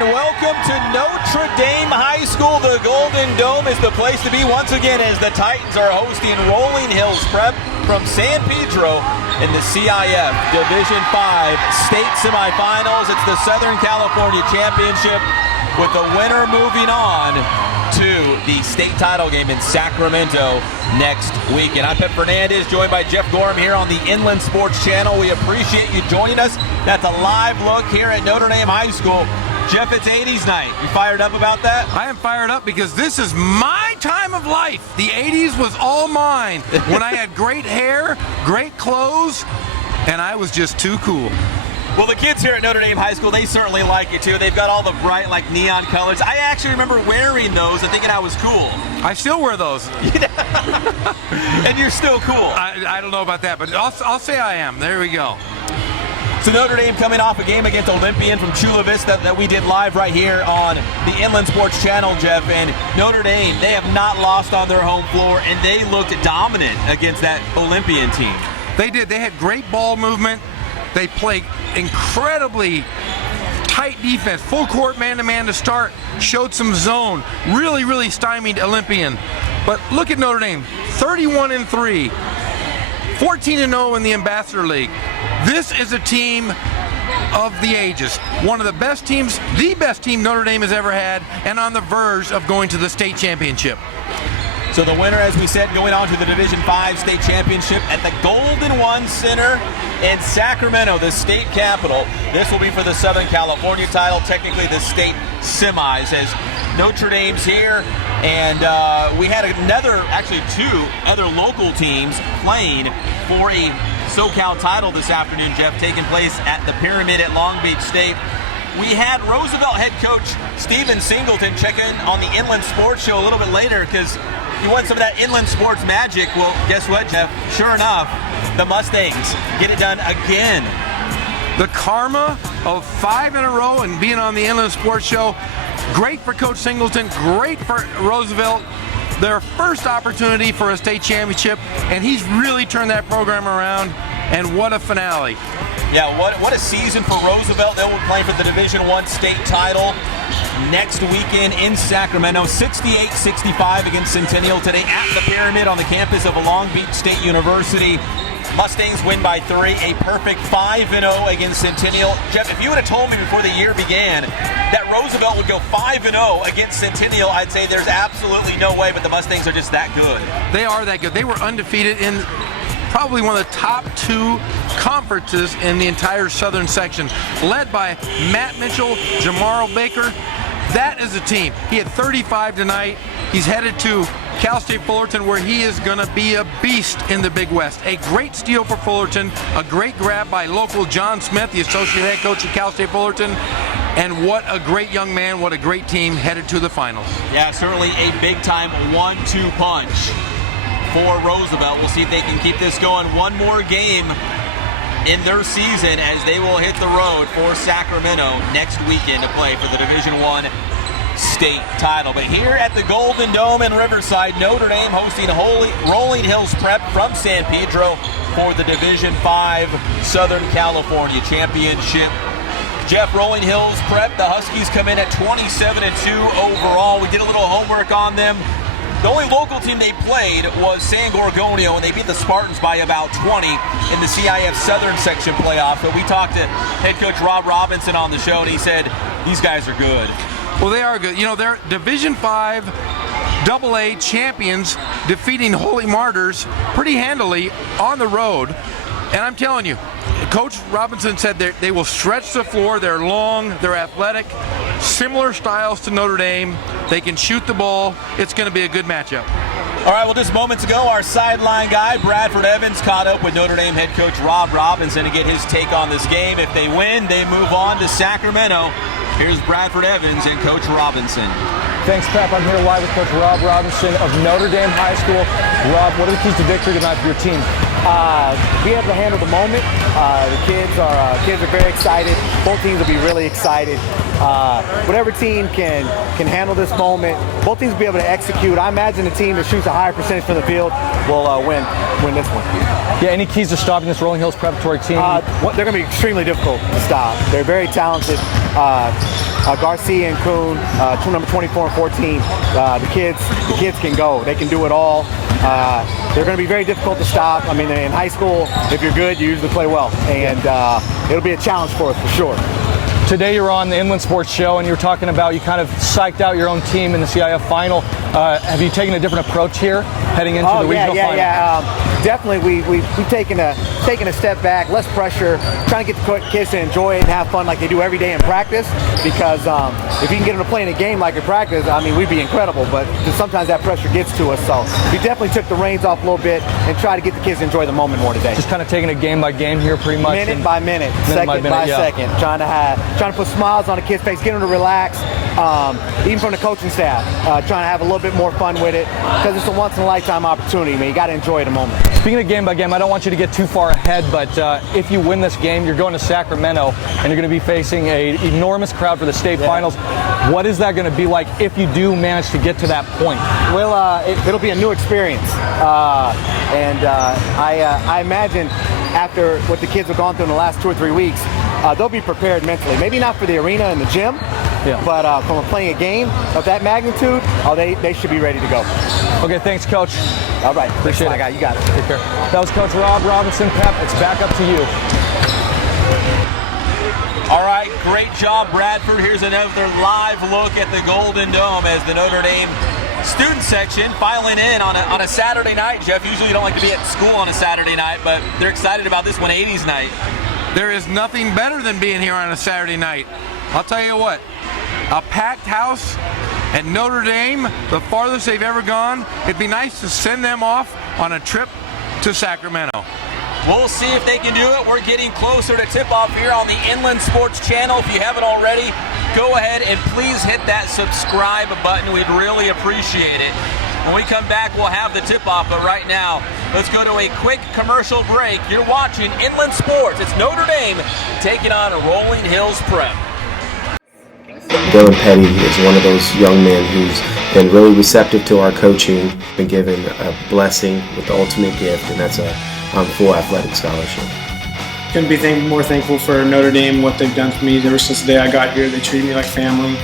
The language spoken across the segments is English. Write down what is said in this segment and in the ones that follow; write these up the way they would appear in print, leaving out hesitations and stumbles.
and welcome to Notre Dame High School. The Golden Dome is the place to be once again as the Titans are hosting Rolling Hills Prep from San Pedro in the CIF Division 5 state semifinals. It's the Southern California Championship with the winner moving on to the state title game in Sacramento next weekend. I'm Pedro Fernandez, joined by Jeff Gorham here on the Inland Sports Channel. We appreciate you joining us. That's a live look here at Notre Dame High School. Jeff, it's 80s night. You fired up about that? I am fired up because this is my time of life. The 80s was all mine when I had great hair, great clothes, and I was just too cool. Well, the kids here at Notre Dame High School, they certainly like it too. They've got all the bright, neon colors. I actually remember wearing those and thinking I was cool. I still wear those. And you're still cool. I don't know about that, but I'll say I am. There we go. So Notre Dame coming off a game against Olympian from Chula Vista that we did live right here on the Inland Sports Channel, Jeff. And Notre Dame, they have not lost on their home floor, and they looked dominant against that Olympian team. They did. They had great ball movement. They played incredibly tight defense, full court man-to-man to start, showed some zone, really stymied Olympian. But look at Notre Dame, 31-3, 14-0 in the Ambassador League. This is a team of the ages. One of the best teams, the best team Notre Dame has ever had, and on the verge of going to the state championship. So the winner, as we said, going on to the Division 5 state championship at the Golden One Center in Sacramento, the state capital. This will be for the Southern California title, technically the state semis, as Notre Dame's here. And we had two other local teams playing for a SoCal title this afternoon, Jeff, taking place at the Pyramid at Long Beach State. We had Roosevelt head coach Steven Singleton check in on the Inland Sports Show a little bit later because you want some of that Inland Sports magic. Well, guess what, Jeff? Sure enough, the Mustangs get it done again. The karma of 5 in a row and being on the Inland Sports Show, great for Coach Singleton, great for Roosevelt. Their first opportunity for a state championship, and he's really turned that program around, and what a finale. Yeah, what a season for Roosevelt. They will be playing for the Division I state title next weekend in Sacramento. 68-65 against Centennial today at the Pyramid on the campus of Long Beach State University. Mustangs win by 3, a perfect 5-0 against Centennial. Jeff, if you would have told me before the year began that Roosevelt would go 5-0 against Centennial, I'd say there's absolutely no way, but the Mustangs are just that good. They are that good. They were undefeated in probably one of the top 2 conferences in the entire southern section, led by Matt Mitchell, Jamaro Baker. That is a team. He had 35 tonight. He's headed to Cal State Fullerton, where he is going to be a beast in the Big West. A great steal for Fullerton, a great grab by local John Smith, the associate head coach at Cal State Fullerton. And what a great young man, what a great team headed to the finals. Yeah, certainly a big-time 1-2 punch for Roosevelt. We'll see if they can keep this going one more game in their season as they will hit the road for Sacramento next weekend to play for the Division I state title. But here at the Golden Dome in Riverside, Notre Dame hosting Rolling Hills Prep from San Pedro for the Division 5 Southern California Championship. Jeff, Rolling Hills Prep, the Huskies come in at 27-2 overall. We did a little homework on them. The only local team they played was San Gorgonio, and they beat the Spartans by about 20 in the CIF Southern Section playoff. But we talked to head coach Rob Robinson on the show, and he said, these guys are good. Well, they are good. You know, they're Division 5 AA champions, defeating Holy Martyrs pretty handily on the road. And I'm telling you, Coach Robinson said they will stretch the floor. They're long, they're athletic, similar styles to Notre Dame. They can shoot the ball. It's going to be a good matchup. All right, well, just moments ago, our sideline guy, Bradford Evans, caught up with Notre Dame head coach Rob Robinson to get his take on this game. If they win, they move on to Sacramento. Here's Bradford Evans and Coach Robinson. Thanks, Pep. I'm here live with Coach Rob Robinson of Notre Dame High School. Rob, what are the keys to victory tonight for your team? Be able to handle the moment. The kids are very excited. Both teams will be really excited. Whatever team can handle this moment, both teams will be able to execute. I imagine the team that shoots a higher percentage from the field will win this one. Yeah, any keys to stopping this Rolling Hills preparatory team? They're going to be extremely difficult to stop. They're very talented. Garcia and Kuhn, number 24 and 14, the kids can go. They can do it all. They're going to be very difficult to stop. I mean, in high school, if you're good, you usually play well, and it'll be a challenge for us for sure. Today you're on the Inland Sports Show, and you were talking about you kind of psyched out your own team in the CIF final. Have you taken a different approach here heading into the regional final? Yeah. Definitely, we've taken a step back, less pressure, trying to get the kids to enjoy it and have fun like they do every day in practice. Because if you can get them to play in a game like in practice, I mean, we'd be incredible. But sometimes that pressure gets to us. So we definitely took the reins off a little bit and try to get the kids to enjoy the moment more today. Just kind of taking it game by game here, pretty much. Minute by minute, second by second, trying to put smiles on the kids' face, get them to relax. Even from the coaching staff, trying to have a little bit more fun with it because it's a once-in-a-lifetime opportunity, man. You got to enjoy the moment. Speaking of game by game, I don't want you to get too far ahead, but if you win this game, you're going to Sacramento, and you're going to be facing an enormous crowd for the state finals. What is that going to be like if you do manage to get to that point? Well, it'll be a new experience, and I imagine after what the kids have gone through in the last 2 or 3 weeks, they'll be prepared mentally. Maybe not for the arena and the gym, but from playing a game of that magnitude, they should be ready to go. Okay, thanks, Coach. All right, appreciate it. You got it. Take care. That was Coach Rob Robinson. Pep, it's back up to you. All right, great job, Bradford. Here's another live look at the Golden Dome as the Notre Dame student section filing in on a Saturday night. Jeff, usually you don't like to be at school on a Saturday night, but they're excited about this one, 80s night. There is nothing better than being here on a Saturday night. I'll tell you what, a packed house at Notre Dame, the farthest they've ever gone. It'd be nice to send them off on a trip to Sacramento. We'll see if they can do it. We're getting closer to tip-off here on the Inland Sports Channel. If you haven't already, go ahead and please hit that subscribe button. We'd really appreciate it. When we come back, we'll have the tip-off, but right now, let's go to a quick commercial break. You're watching Inland Sports. It's Notre Dame taking on Rolling Hills Prep. Dylan Petty is one of those young men who's been really receptive to our coaching, been given a blessing with the ultimate gift, and that's a full athletic scholarship. Couldn't be more thankful for Notre Dame, what they've done for me ever since the day I got here. They treated me like family.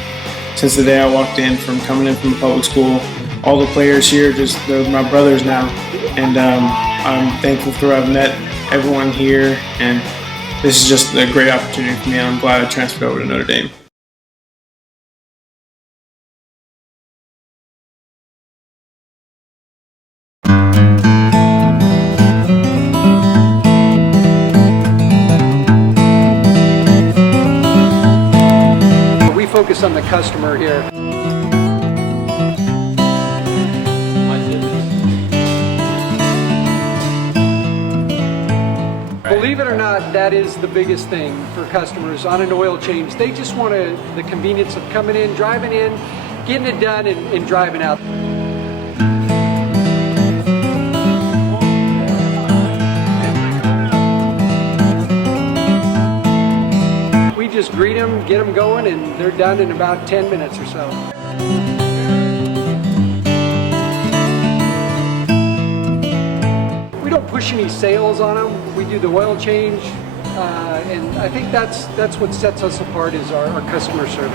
Since the day I walked in, from coming in from the public school, all the players here, they're my brothers now. And I'm thankful for I've met everyone here, and this is just a great opportunity for me. I'm glad I transferred over to Notre Dame. Focus on the customer here. Believe it or not, that is the biggest thing for customers on an oil change. They just want the convenience of coming in, driving in, getting it done, and driving out. Just greet them, get them going, and they're done in about 10 minutes or so. We don't push any sales on them. We do the oil change, and I think that's what sets us apart is our customer service.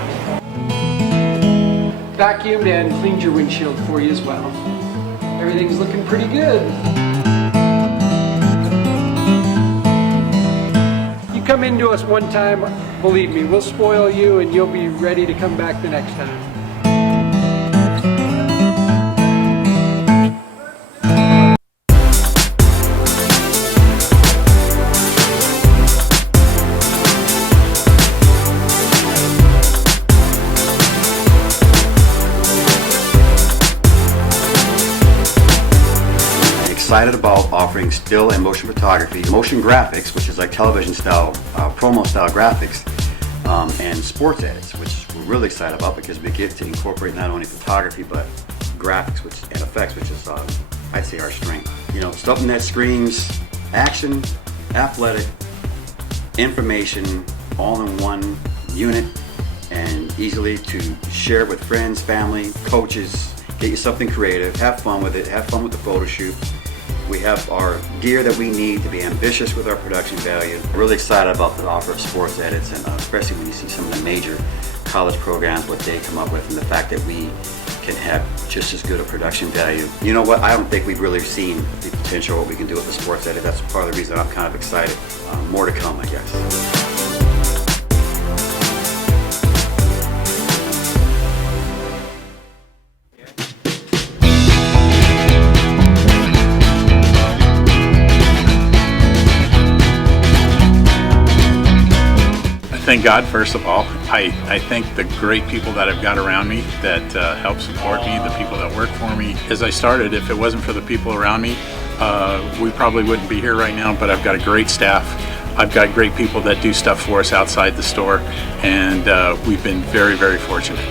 Vacuumed and cleaned your windshield for you as well. Everything's looking pretty good. Come into us one time, believe me, we'll spoil you and you'll be ready to come back the next time. Excited about offering still and motion photography, motion graphics, which is like television style, promo style graphics, and sports edits, which we're really excited about because we get to incorporate not only photography but graphics and effects, which is I'd say our strength. You know, something that screams action, athletic, information, all in one unit, and easily to share with friends, family, coaches. Get you something creative, have fun with it, have fun with the photo shoot. We have our gear that we need to be ambitious with our production value. Really excited about the offer of sports edits, and especially when you see some of the major college programs, what they come up with, and the fact that we can have just as good a production value. You know what, I don't think we've really seen the potential of what we can do with the sports edit. That's part of the reason I'm kind of excited. More to come, I guess. Thank God, first of all. I thank the great people that I've got around me that help support me, the people that work for me. As I started, if it wasn't for the people around me, we probably wouldn't be here right now, but I've got a great staff. I've got great people that do stuff for us outside the store, and we've been very, very fortunate.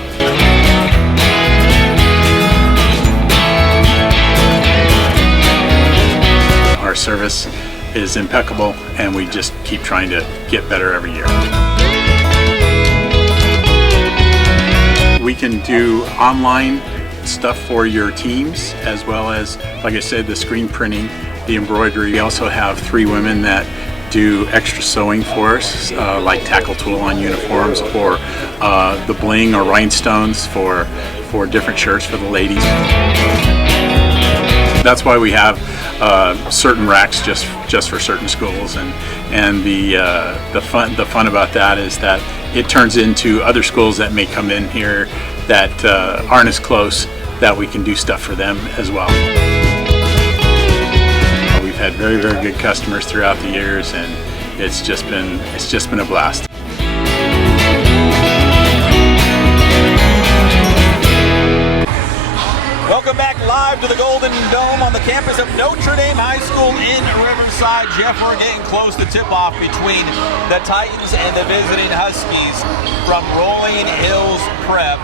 Our service is impeccable, and we just keep trying to get better every year. We can do online stuff for your teams, as well as, like I said, the screen printing, the embroidery. We also have 3 women that do extra sewing for us, like tackle tool on uniforms, or the bling or rhinestones for different shirts for the ladies. That's why we have certain racks just for certain schools, and the fun about that is that it turns into other schools that may come in here that aren't as close, that we can do stuff for them as well. We've had very, very good customers throughout the years, and it's just been a blast. Welcome back live to the Golden Dome on the campus of Notre Dame High School in Riverside. Jeff, we're getting close to tip-off between the Titans and the visiting Huskies from Rolling Hills Prep.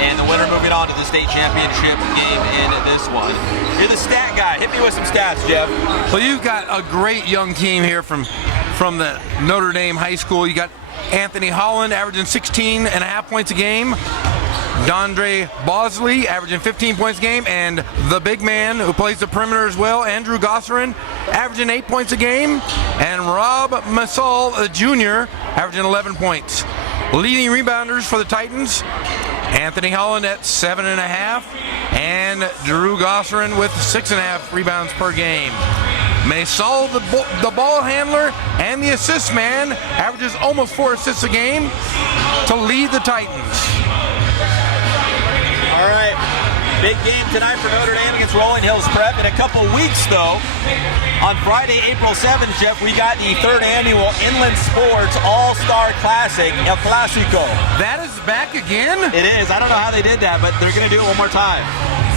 And the winner moving on to the state championship game in this one. You're the stat guy. Hit me with some stats, Jeff. Well, you've got a great young team here from the Notre Dame High School. You got Anthony Holland averaging 16.5 points a game. Dondre Bosley averaging 15 points a game, and the big man who plays the perimeter as well, Andrew Gosserin, averaging 8 points a game, and Rob Masol, a junior, averaging 11 points. Leading rebounders for the Titans, Anthony Holland at 7.5, and Drew Gosserin with 6.5 rebounds per game. Masol, the ball handler and the assist man, averages almost 4 assists a game to lead the Titans. All right, big game tonight for Notre Dame against Rolling Hills Prep. In a couple weeks, though, on Friday, April 7th, Jeff, we got the 3rd annual Inland Sports All-Star Classic, El Clasico. That is back again? It is. I don't know how they did that, but they're going to do it one more time,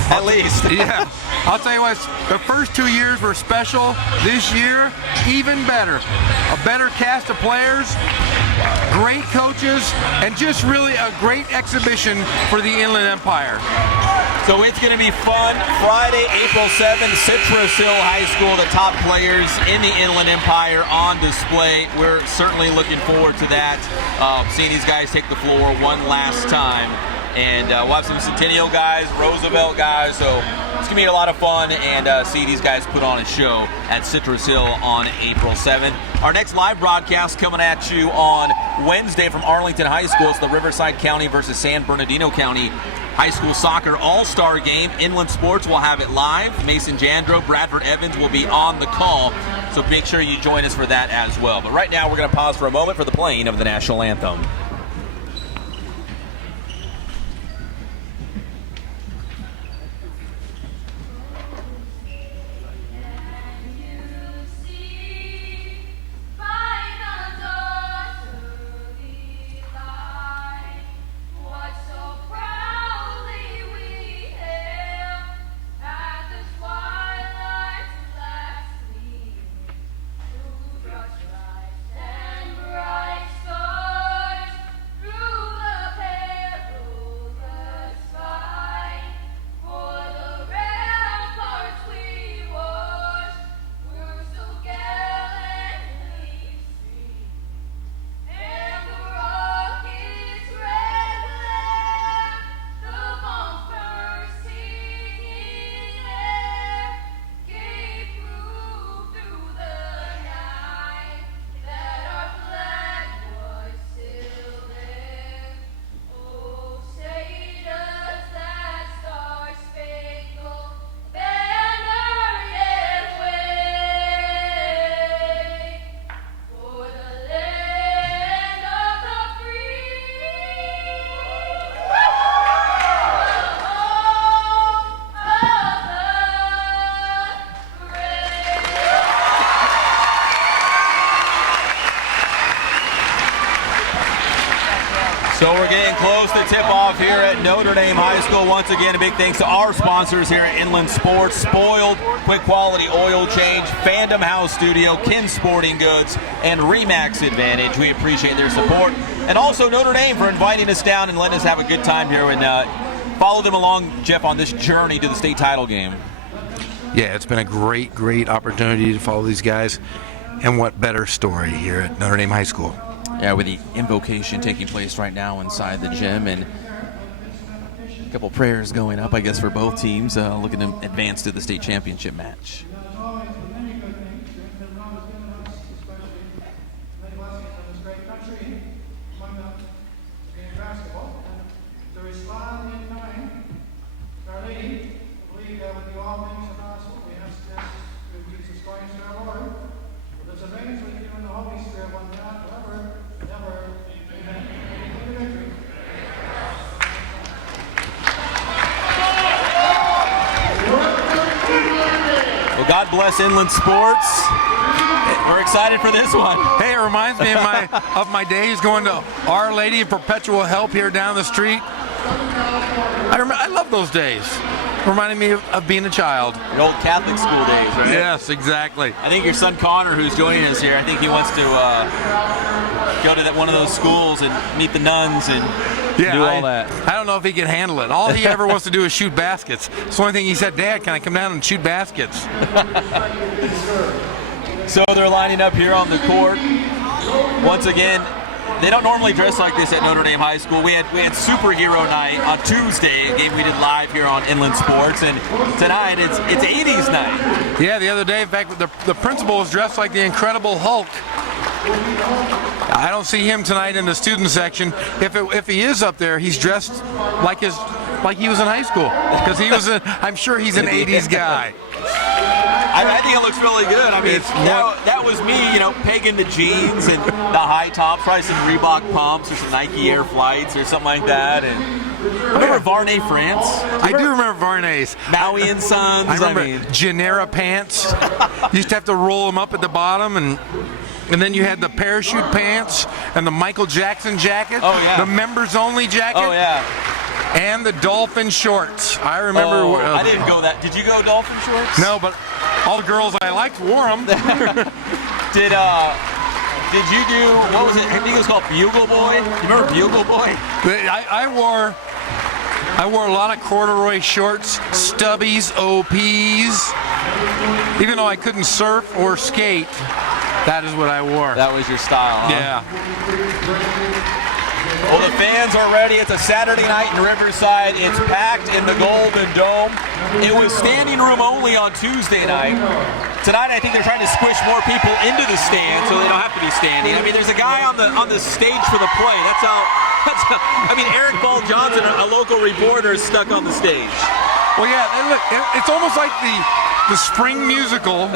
at least. Yeah. I'll tell you what, the first 2 years were special. This year, even better. A better cast of players, great coaches, and just really a great exhibition for the Inland Empire. So it's going to be fun. Friday, April 7th, Citrus Hill High School, the top players in the Inland Empire on display. We're certainly looking forward to that, seeing these guys take the floor one last time. And we'll have some Centennial guys, Roosevelt guys, so it's going to be a lot of fun, and see these guys put on a show at Citrus Hill on April 7th. Our next live broadcast coming at you on Wednesday from Arlington High School. It's the Riverside County versus San Bernardino County High School Soccer All-Star Game. Inland Sports will have it live. Mason Jandro, Bradford Evans will be on the call, so make sure you join us for that as well. But right now we're going to pause for a moment for the playing of the National Anthem. Notre Dame High School. Once again, a big thanks to our sponsors here at Inland Sports, Spoiled, Quick Quality Oil Change, Fandom House Studio, Kin Sporting Goods, and Remax Advantage. We appreciate their support. And also Notre Dame for inviting us down and letting us have a good time here and follow them along, Jeff, on this journey to the state title game. Yeah, it's been a great, great opportunity to follow these guys. And what better story here at Notre Dame High School. Yeah, with the invocation taking place right now inside the gym, and a couple prayers going up, I guess, for both teams looking to advance to the state championship match. Well, God bless Inland Sports. We're excited for this one. Hey, it reminds me of my days going to Our Lady of Perpetual Help here down the street. I love those days. Reminding me of being a child. Your old Catholic school days, right? Yes, exactly. I think your son Connor, who's joining us here, I think he wants to go to one of those schools and meet the nuns and do all that. I don't know if he can handle it. All he ever wants to do is shoot baskets. It's the only thing he said, Dad, can I come down and shoot baskets? So they're lining up here on the court. Once again, they don't normally dress like this at Notre Dame High School. We had Superhero Night on Tuesday, a game we did live here on Inland Sports, and tonight it's 80s night. Yeah, the other day, in fact, the principal was dressed like the Incredible Hulk. I don't see him tonight in the student section. If he is up there, he's dressed like he was in high school, because I'm sure he's an 80s guy. I think it looks really good. I mean, that was me, pegging the jeans and the high tops, probably some Reebok pumps or some Nike Air Flights or something like that. And remember Varney France? I do remember Varney's. Maui and Sons. I remember Genera pants. You used to have to roll them up at the bottom, and then you had the parachute pants and the Michael Jackson jacket. Oh, yeah. The members only jacket. Oh, yeah. And the dolphin shorts. I remember. I didn't go that. Did you go dolphin shorts? No, but all the girls I liked wore them. Did you do, what was it? I think it was called Bugle Boy. You remember Bugle Boy? I wore a lot of corduroy shorts, stubbies, OPs. Even though I couldn't surf or skate, that is what I wore. That was your style, huh? Yeah. Well, the fans are ready. It's a Saturday night in Riverside. It's packed in the Golden Dome. It was standing room only on Tuesday night. Tonight, I think they're trying to squish more people into the stand so they don't have to be standing. I mean, there's a guy on the stage for the play. I mean, Eric Ball Johnson, a local reporter, is stuck on the stage. Well, yeah, and look, it's almost like the spring musical.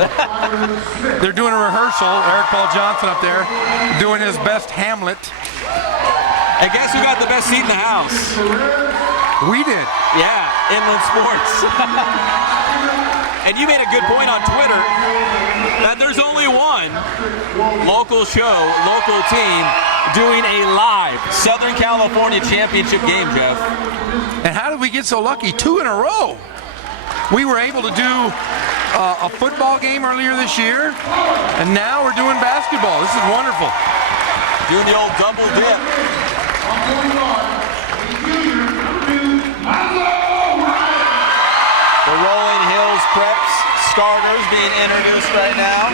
They're doing a rehearsal. Eric Ball Johnson up there doing his best Hamlet. And guess who got the best seat in the house? We did. Yeah, Inland Sports. And you made a good point on Twitter that there's only one local show, local team doing a live Southern California championship game, Jeff. And how did we get so lucky? 2 in a row. We were able to do a football game earlier this year, and now we're doing basketball. This is wonderful. Doing the old double dip. The Rolling Hills Preps starters being introduced right now.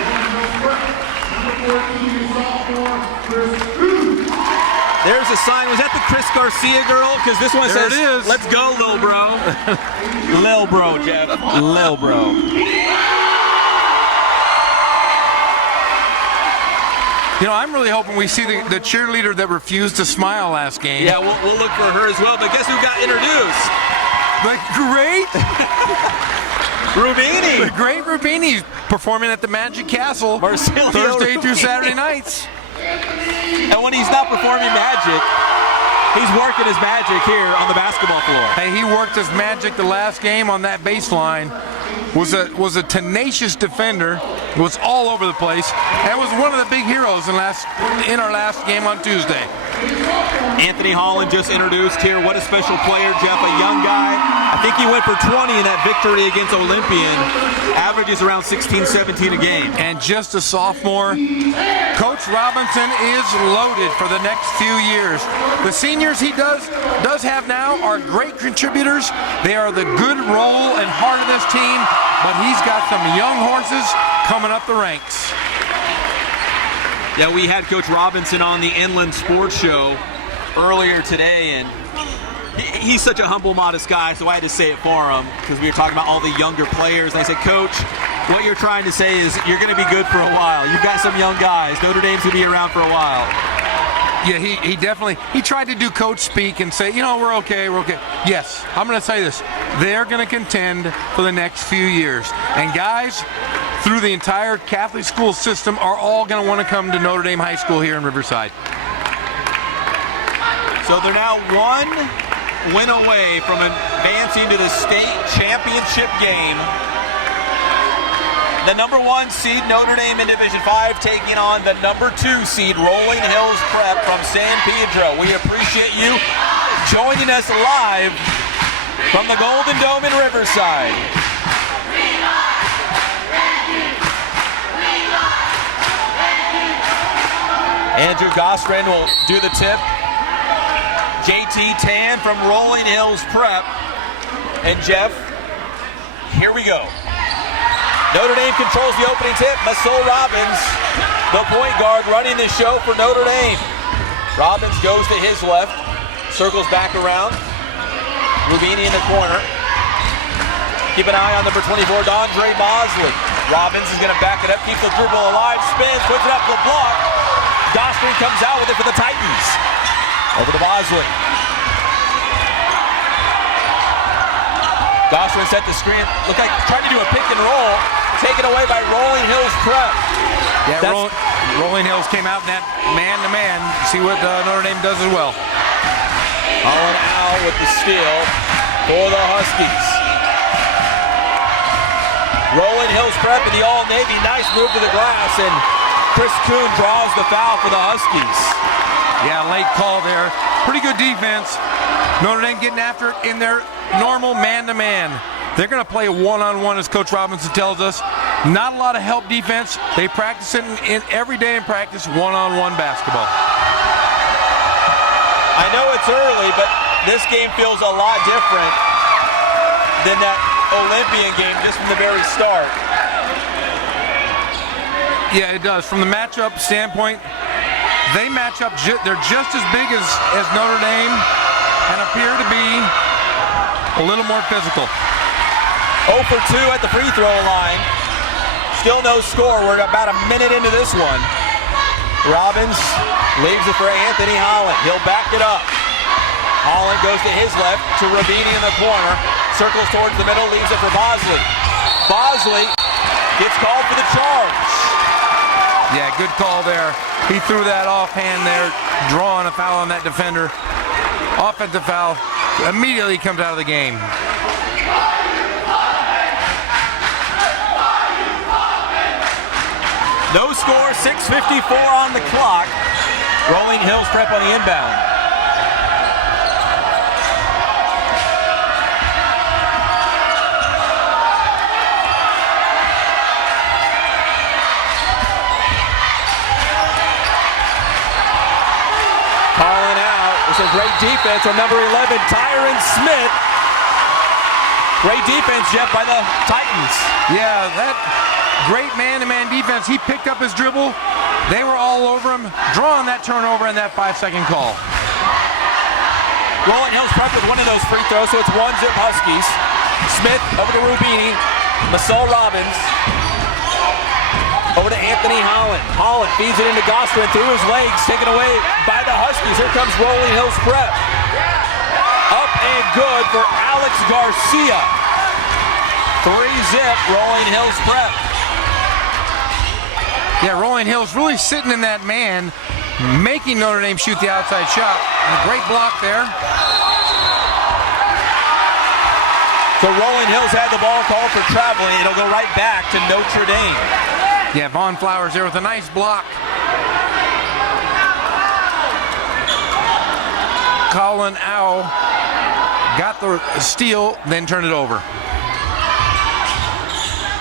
There's a sign. Was that the Chris Garcia girl? Because this one there says, it is. "Let's go, Lil Bro." Lil Bro, Jeff. Lil Bro. I'm really hoping we see the cheerleader that refused to smile last game. Yeah, we'll look for her as well. But guess who got introduced? The great Rubini. The great Rubini performing at the Magic Castle Marsilio Thursday Rubini. through Saturday nights. And when he's not performing magic, he's working his magic here on the basketball floor. Hey, he worked his magic the last game on that baseline. Was a tenacious defender. Was all over the place. And was one of the big heroes in our last game on Tuesday. Anthony Holland just introduced here. What a special player, Jeff, a young guy. I think he went for 20 in that victory against Olympian. Averages around 16, 17 a game. And just a sophomore. Coach Robinson is loaded for the next few years. The seniors he does have now are great contributors. They are the good role and heart of this team, but he's got some young horses coming up the ranks. Yeah, we had Coach Robinson on the Inland Sports Show earlier today, and he's such a humble, modest guy, so I had to say it for him because we were talking about all the younger players. And I said, Coach, what you're trying to say is you're going to be good for a while. You've got some young guys. Notre Dame's going to be around for a while. Yeah, he definitely, he tried to do coach speak and say, you know, we're okay. Yes, I'm going to say this. They're going to contend for the next few years. And guys, through the entire Catholic school system are all going to want to come to Notre Dame High School here in Riverside. So they're now one win away from advancing to the state championship game. The number 1 seed Notre Dame in Division 5 taking on the number 2 seed Rolling Hills Prep from San Pedro. We appreciate you joining us live from the Golden Dome in Riverside. Andrew Gostrin will do the tip. JT Tan from Rolling Hills Prep. And Jeff, here we go. Notre Dame controls the opening tip. Masol Robbins, the point guard, running the show for Notre Dame. Robbins goes to his left, circles back around. Rubini in the corner. Keep an eye on number 24, Dondre Bosley. Robbins is going to back it up, keep the dribble alive, spins, puts it up to the block. Gostrin comes out with it for the Titans. Over to Bosley. Gostrin set the screen. Looked like tried to do a pick and roll. Taken away by Rolling Hills Prep. Yeah, Rolling Hills came out in that man-to-man. See what Notre Dame does as well. Holland Al with the steal for the Huskies. Rolling Hills Prep in the all-Navy. Nice move to the glass, and Chris Kuhn draws the foul for the Huskies. Yeah, late call there. Pretty good defense. Notre Dame getting after it in their normal man-to-man. They're going to play one-on-one, as Coach Robinson tells us. Not a lot of help defense. They practice it in every day in practice, one-on-one basketball. I know it's early, but this game feels a lot different than that Olympian game just from the very start. Yeah, it does. From the matchup standpoint, they match up, they're just as big as Notre Dame and appear to be a little more physical. 0 for 2 at the free throw line. Still no score. We're about a minute into this one. Robbins leaves it for Anthony Holland. He'll back it up. Holland goes to his left to Rabini in the corner. Circles towards the middle, leaves it for Bosley. Bosley gets called for the charge. Yeah, good call there. He threw that offhand there, drawing a foul on that defender. Offensive foul, immediately comes out of the game. No score, 6:54 on the clock. Rolling Hills Prep on the inbound. Calling out. This is great defense on number 11, Tyron Smith. Great defense, Jeff, by the Titans. Yeah, that great man-to-man defense. He picked up his dribble. They were all over him, drawing that turnover and that 5-second call. Rolling Hills Prep with one of those free throws, so it's 1-zip Huskies. Smith over to Rubini. Masol Robbins. Over to Anthony Holland. Holland feeds it into Gostrin through his legs, taken away by the Huskies. Here comes Rolling Hills Prep. Up and good for Alex Garcia. 3-zip Rolling Hills Prep. Yeah, Rolling Hills really sitting in that man, making Notre Dame shoot the outside shot. And a great block there. So Rolling Hills had the ball called for traveling. It'll go right back to Notre Dame. Yeah, Vaughn Flowers there with a nice block. Colin Ow got the steal, then turned it over.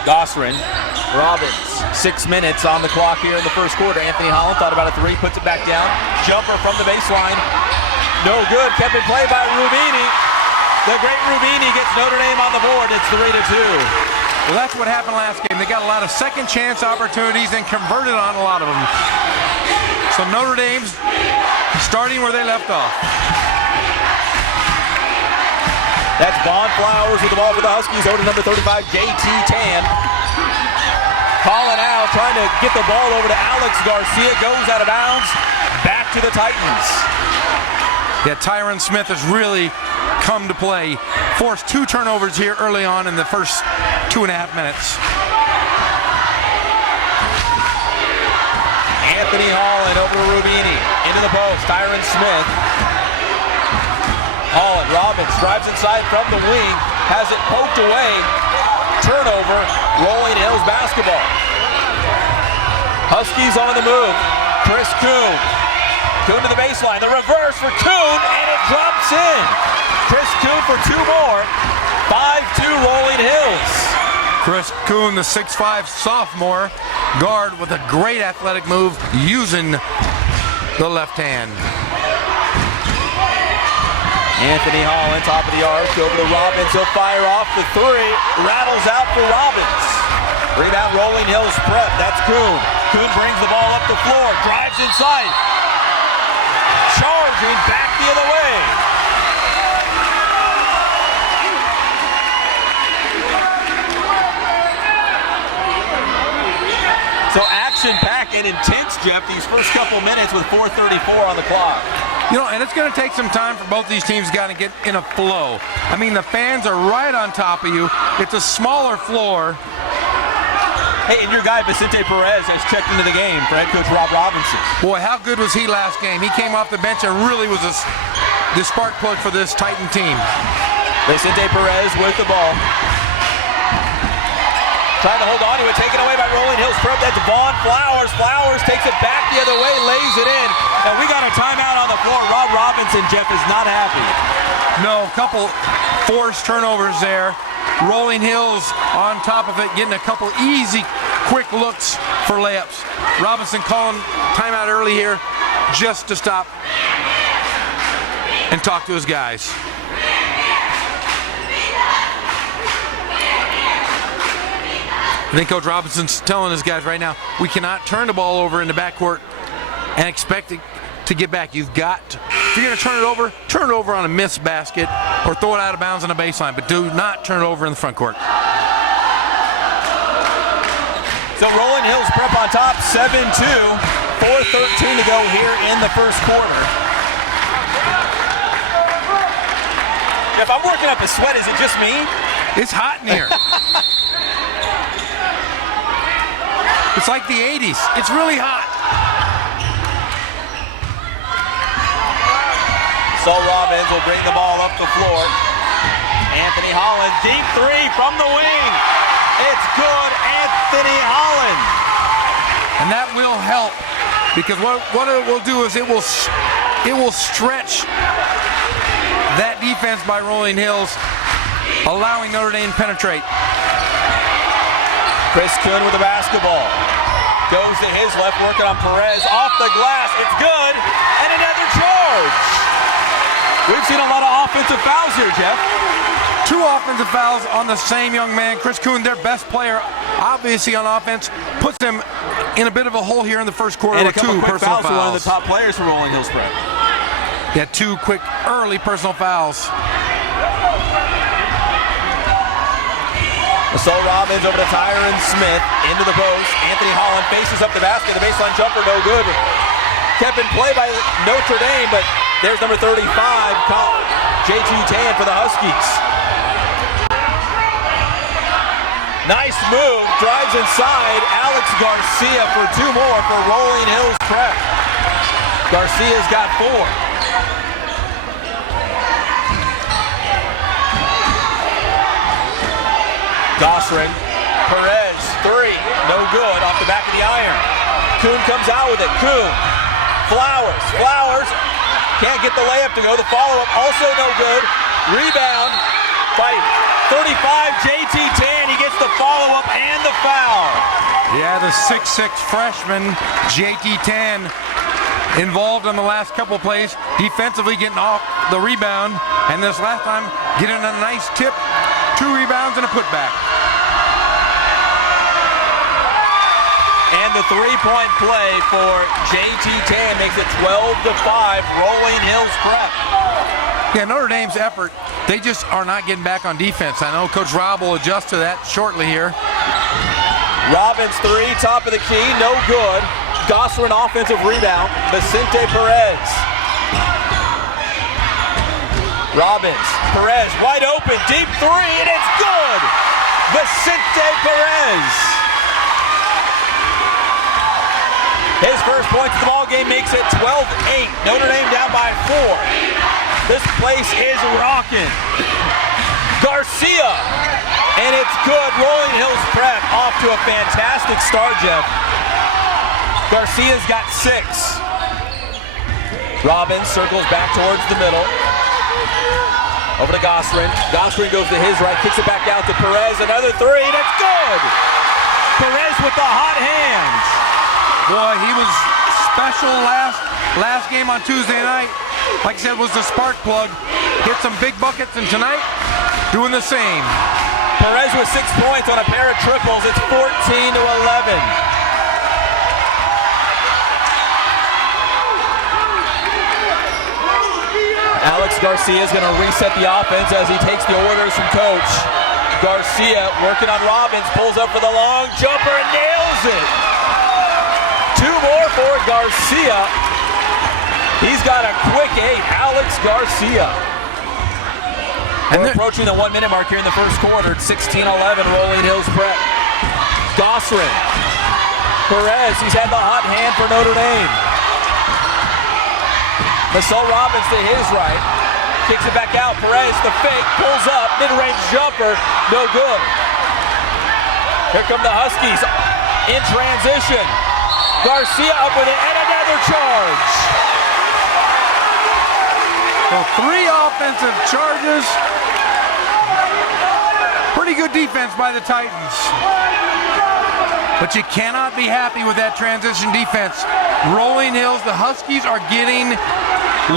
Gossarin, Robbins, 6 minutes on the clock here in the first quarter. Anthony Holland thought about a three, puts it back down. Jumper from the baseline. No good. Kept in play by Rubini. The great Rubini gets Notre Dame on the board. It's 3-2. Well, that's what happened last game. They got a lot of second chance opportunities and converted on a lot of them. So Notre Dame's starting where they left off. That's Vaughn Flowers with the ball for the Huskies. Over to number 35, J.T. Tan. Colin Ow trying to get the ball over to Alex Garcia. Goes out of bounds. Back to the Titans. Yeah, Tyron Smith has really come to play. Forced 2 turnovers here early on in the first 2.5 minutes. Anthony Holland over to Rubini. Into the post. Tyron Smith. Holland, Robbins drives inside from the wing, has it poked away, turnover, Rolling Hills basketball. Huskies on the move, Chris Kuhn to the baseline, the reverse for Kuhn, and it drops in. Chris Kuhn for 2 more, 5-2 Rolling Hills. Chris Kuhn, the 6'5" sophomore guard with a great athletic move using the left hand. Anthony Holland, top of the arc, over to Robbins. He'll fire off the 3. Rattles out for Robbins. Rebound, Rolling Hills prep. That's Kuhn. Kuhn brings the ball up the floor. Drives inside. Charging back the other way. So action-packed and intense, Jeff, these first couple minutes with 4:34 on the clock. You know, and it's going to take some time for both these teams to kind of get in a flow. I mean, the fans are right on top of you. It's a smaller floor. Hey, and your guy, Vicente Perez, has checked into the game for head coach Rob Robinson. Boy, how good was he last game? He came off the bench and really was the spark plug for this Titan team. Vicente Perez with the ball. Trying to hold on to it, taken away by Rolling Hills Prep. That's Vaughn Flowers. Flowers takes it back the other way, lays it in. And we got a timeout on the floor. Rob Robinson, Jeff, is not happy. No, a couple forced turnovers there. Rolling Hills on top of it, getting a couple easy, quick looks for layups. Robinson calling timeout early here just to stop and talk to his guys. I think Coach Robinson's telling his guys right now, we cannot turn the ball over in the backcourt and expect it to get back. You've got to, if you're going to turn it over on a missed basket or throw it out of bounds on the baseline, but do not turn it over in the front court. So Rolling Hills Prep on top, 7-2, 4:13 to go here in the first quarter. If I'm working up a sweat, is it just me? It's hot in here. It's like the 80s. It's really hot. So Robbins will bring the ball up the floor. Anthony Holland, deep 3 from the wing. It's good, Anthony Holland. And that will help because what it will do is it will stretch that defense by Rolling Hills, allowing Notre Dame to penetrate. Chris Kuhn with the basketball. Goes to his left, working on Perez. Off the glass, it's good. And another charge. We've seen a lot of offensive fouls here, Jeff. 2 offensive fouls on the same young man. Chris Kuhn, their best player, obviously on offense, puts them in a bit of a hole here in the first quarter and with a couple 2 quick personal fouls for one of the top players for Rolling Hills Prep. Yeah, 2 quick early personal fouls. So Robbins over to Tyron Smith, into the post. Anthony Holland faces up the basket. The baseline jumper, no good. Kept in play by Notre Dame, but there's number 35, J.T. Tan for the Huskies. Nice move, drives inside. Alex Garcia for 2 more for Rolling Hills Prep. Garcia's got 4. Gossarin, Perez, 3, no good, off the back of the iron. Kuhn comes out with it, Kuhn, Flowers, Can't get the layup to go. The follow-up also no good. Rebound by 35, JT Tan. He gets the follow-up and the foul. Yeah, the 6'6" freshman, JT Tan, involved in the last couple plays, defensively getting off the rebound, and this last time getting a nice tip, 2 rebounds and a putback. And the three-point play for JT Tan makes it 12-5, Rolling Hills Prep. Yeah, Notre Dame's effort, they just are not getting back on defense. I know Coach Rob will adjust to that shortly here. Robbins three, top of the key, no good. Gosselin offensive rebound, Vicente Perez. Robbins, Perez wide open, deep three, and it's good! Vicente Perez. His first points of the ball game makes it 12-8. Notre Dame down by 4. This place is rocking. Garcia, and it's good. Rolling Hills Prep off to a fantastic start, Jeff. Garcia's got 6. Robbins circles back towards the middle. Over to Gosselin. Gosselin goes to his right, kicks it back out to Perez. Another 3, and it's good! Perez with the hot hands. Boy, he was special last game on Tuesday night. Like I said, was the spark plug. Hit some big buckets, and tonight, doing the same. Perez with 6 points on a pair of triples. It's 14-11. Alex Garcia is going to reset the offense as he takes the orders from coach. Garcia working on Robbins, pulls up for the long jumper and nails it. 2 more for Garcia. He's got a quick 8, Alex Garcia. And we're approaching the 1-minute mark here in the first quarter. It's 16-11, Rolling Hills Prep. Gosselin. Perez, he's had the hot hand for Notre Dame. Masol Robbins to his right. Kicks it back out. Perez, the fake, pulls up. Mid-range jumper, no good. Here come the Huskies in transition. Garcia up with it, and another charge. So 3 offensive charges. Pretty good defense by the Titans. But you cannot be happy with that transition defense. Rolling Hills, the Huskies are getting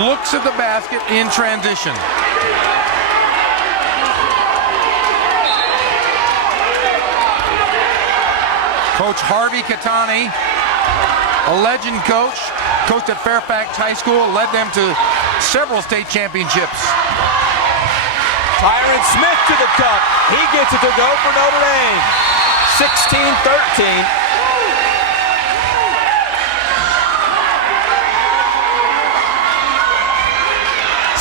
looks at the basket in transition. Coach Harvey Catani, a legend coach, coached at Fairfax High School, led them to several state championships. Tyron Smith to the cup. He gets it to go for Notre Dame. 16-13.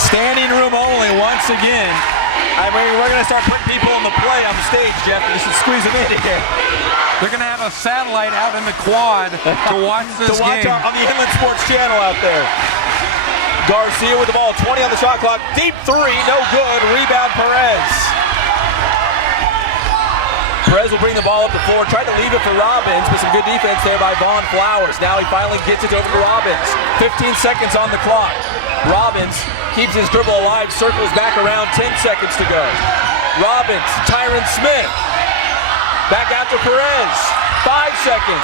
Standing room only once again. I mean, we're going to start putting people on the play on the stage, Jeff. Just to squeeze them in here. They're going to have a satellite out in the quad to watch this game. On the Inland Sports Channel out there. Garcia with the ball, 20 on the shot clock. Deep 3, no good. Rebound Perez. Perez will bring the ball up to 4. Tried to leave it for Robbins, but some good defense there by Vaughn Flowers. Now he finally gets it over to Robbins. 15 seconds on the clock. Robbins keeps his dribble alive, circles back around, 10 seconds to go. Robbins, Tyron Smith. Back out to Perez. 5 seconds.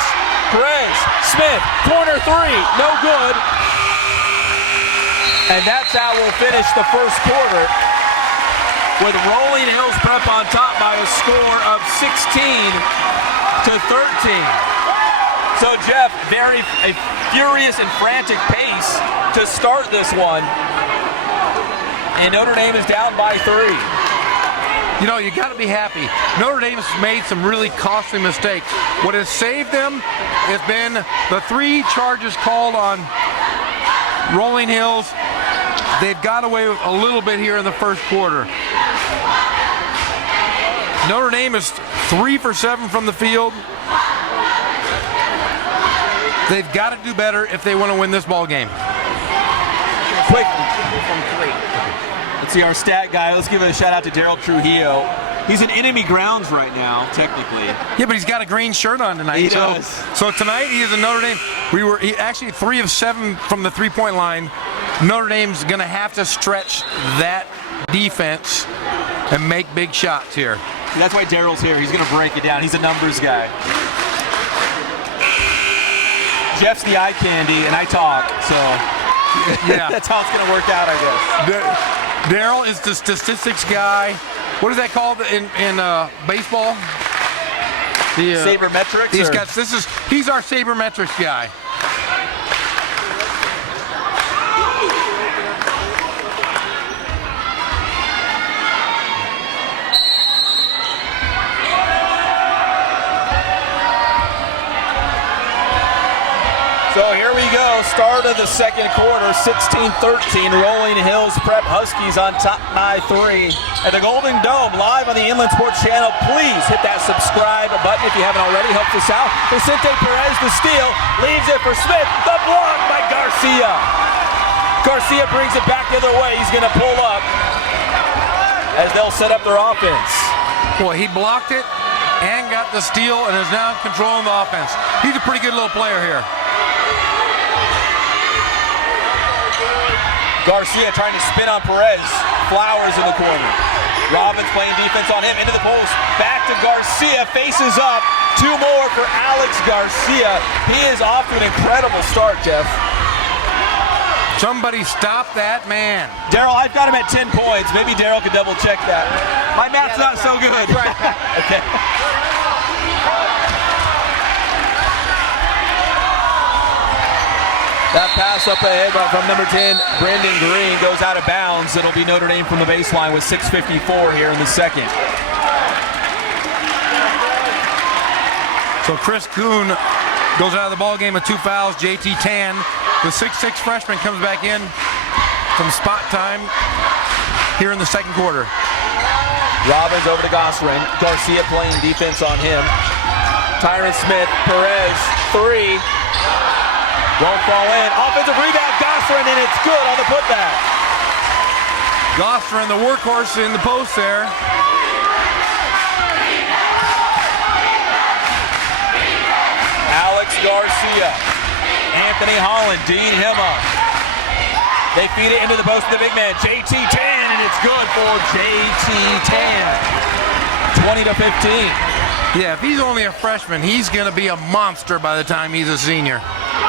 Perez, Smith, corner 3, no good. And that's how we'll finish the first quarter, with Rolling Hills Prep on top by a score of 16-13. So Jeff, a furious and frantic pace to start this one. And Notre Dame is down by 3. You know, you got to be happy. Notre Dame has made some really costly mistakes. What has saved them has been the 3 charges called on Rolling Hills. They've got away with a little bit here in the first quarter. Notre Dame is 3 for 7 from the field. They've got to do better if they want to win this ball game. Quick from 3. Let's see our stat guy. Let's give a shout out to Daryl Trujillo. He's in enemy grounds right now, technically. Yeah, but he's got a green shirt on tonight. He does. So tonight he is in Notre Dame. He actually 3 of 7 from the 3-point line. Notre Dame's going to have to stretch that defense and make big shots here. That's why Daryl's here. He's going to break it down. He's a numbers guy. Jeff's the eye candy, and I talk, so yeah, that's how it's going to work out, I guess. Daryl is the statistics guy. What is that called in baseball? The sabermetrics. He's our sabermetrics guy. So here we go, start of the second quarter, 16-13, Rolling Hills Prep Huskies on top by 3 at the Golden Dome, live on the Inland Sports Channel. Please hit that subscribe button if you haven't already, helps us out. Vicente Perez, the steal, leaves it for Smith, the block by Garcia. Garcia brings it back the other way, he's gonna pull up as they'll set up their offense. Boy, he blocked it and got the steal and is now controlling the offense. He's a pretty good little player here. Garcia trying to spin on Perez. Flowers in the corner. Robbins playing defense on him. Into the post. Back to Garcia. Faces up. 2 more for Alex Garcia. He is off to an incredible start, Jeff. Somebody stop that man. Daryl, I've got him at 10 points. Maybe Daryl could double check that. My math's not so good. Right. Okay. That pass up ahead from number 10, Brandon Green, goes out of bounds. It'll be Notre Dame from the baseline with 6:54 here in the second. So Chris Kuhn goes out of the ball game with 2 fouls. JT Tan, the 6'6 freshman, comes back in from spot time here in the second quarter. Robbins over to Gosselin. Garcia playing defense on him. Tyron Smith, Perez, 3. Won't fall in. Offensive rebound, Gosselin, and it's good on the putback. Gosselin, the workhorse in the post there. Alex Garcia. Anthony Holland, Dean him up. They feed it into the post of the big man, JT Tan, and it's good for JT Tan. 20-15. Yeah, if he's only a freshman, he's going to be a monster by the time he's a senior.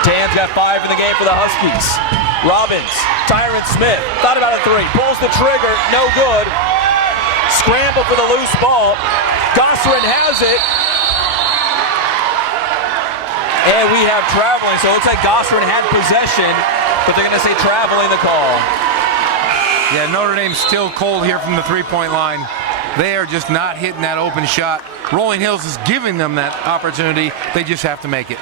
Tan's got 5 in the game for the Huskies. Robbins, Tyron Smith, thought about a 3, pulls the trigger, no good. Scramble for the loose ball. Gosselin has it. And we have traveling, so it looks like Gosselin had possession, but they're going to say traveling the call. Yeah, Notre Dame's still cold here from the 3-point line. They are just not hitting that open shot. Rolling Hills is giving them that opportunity. They just have to make it.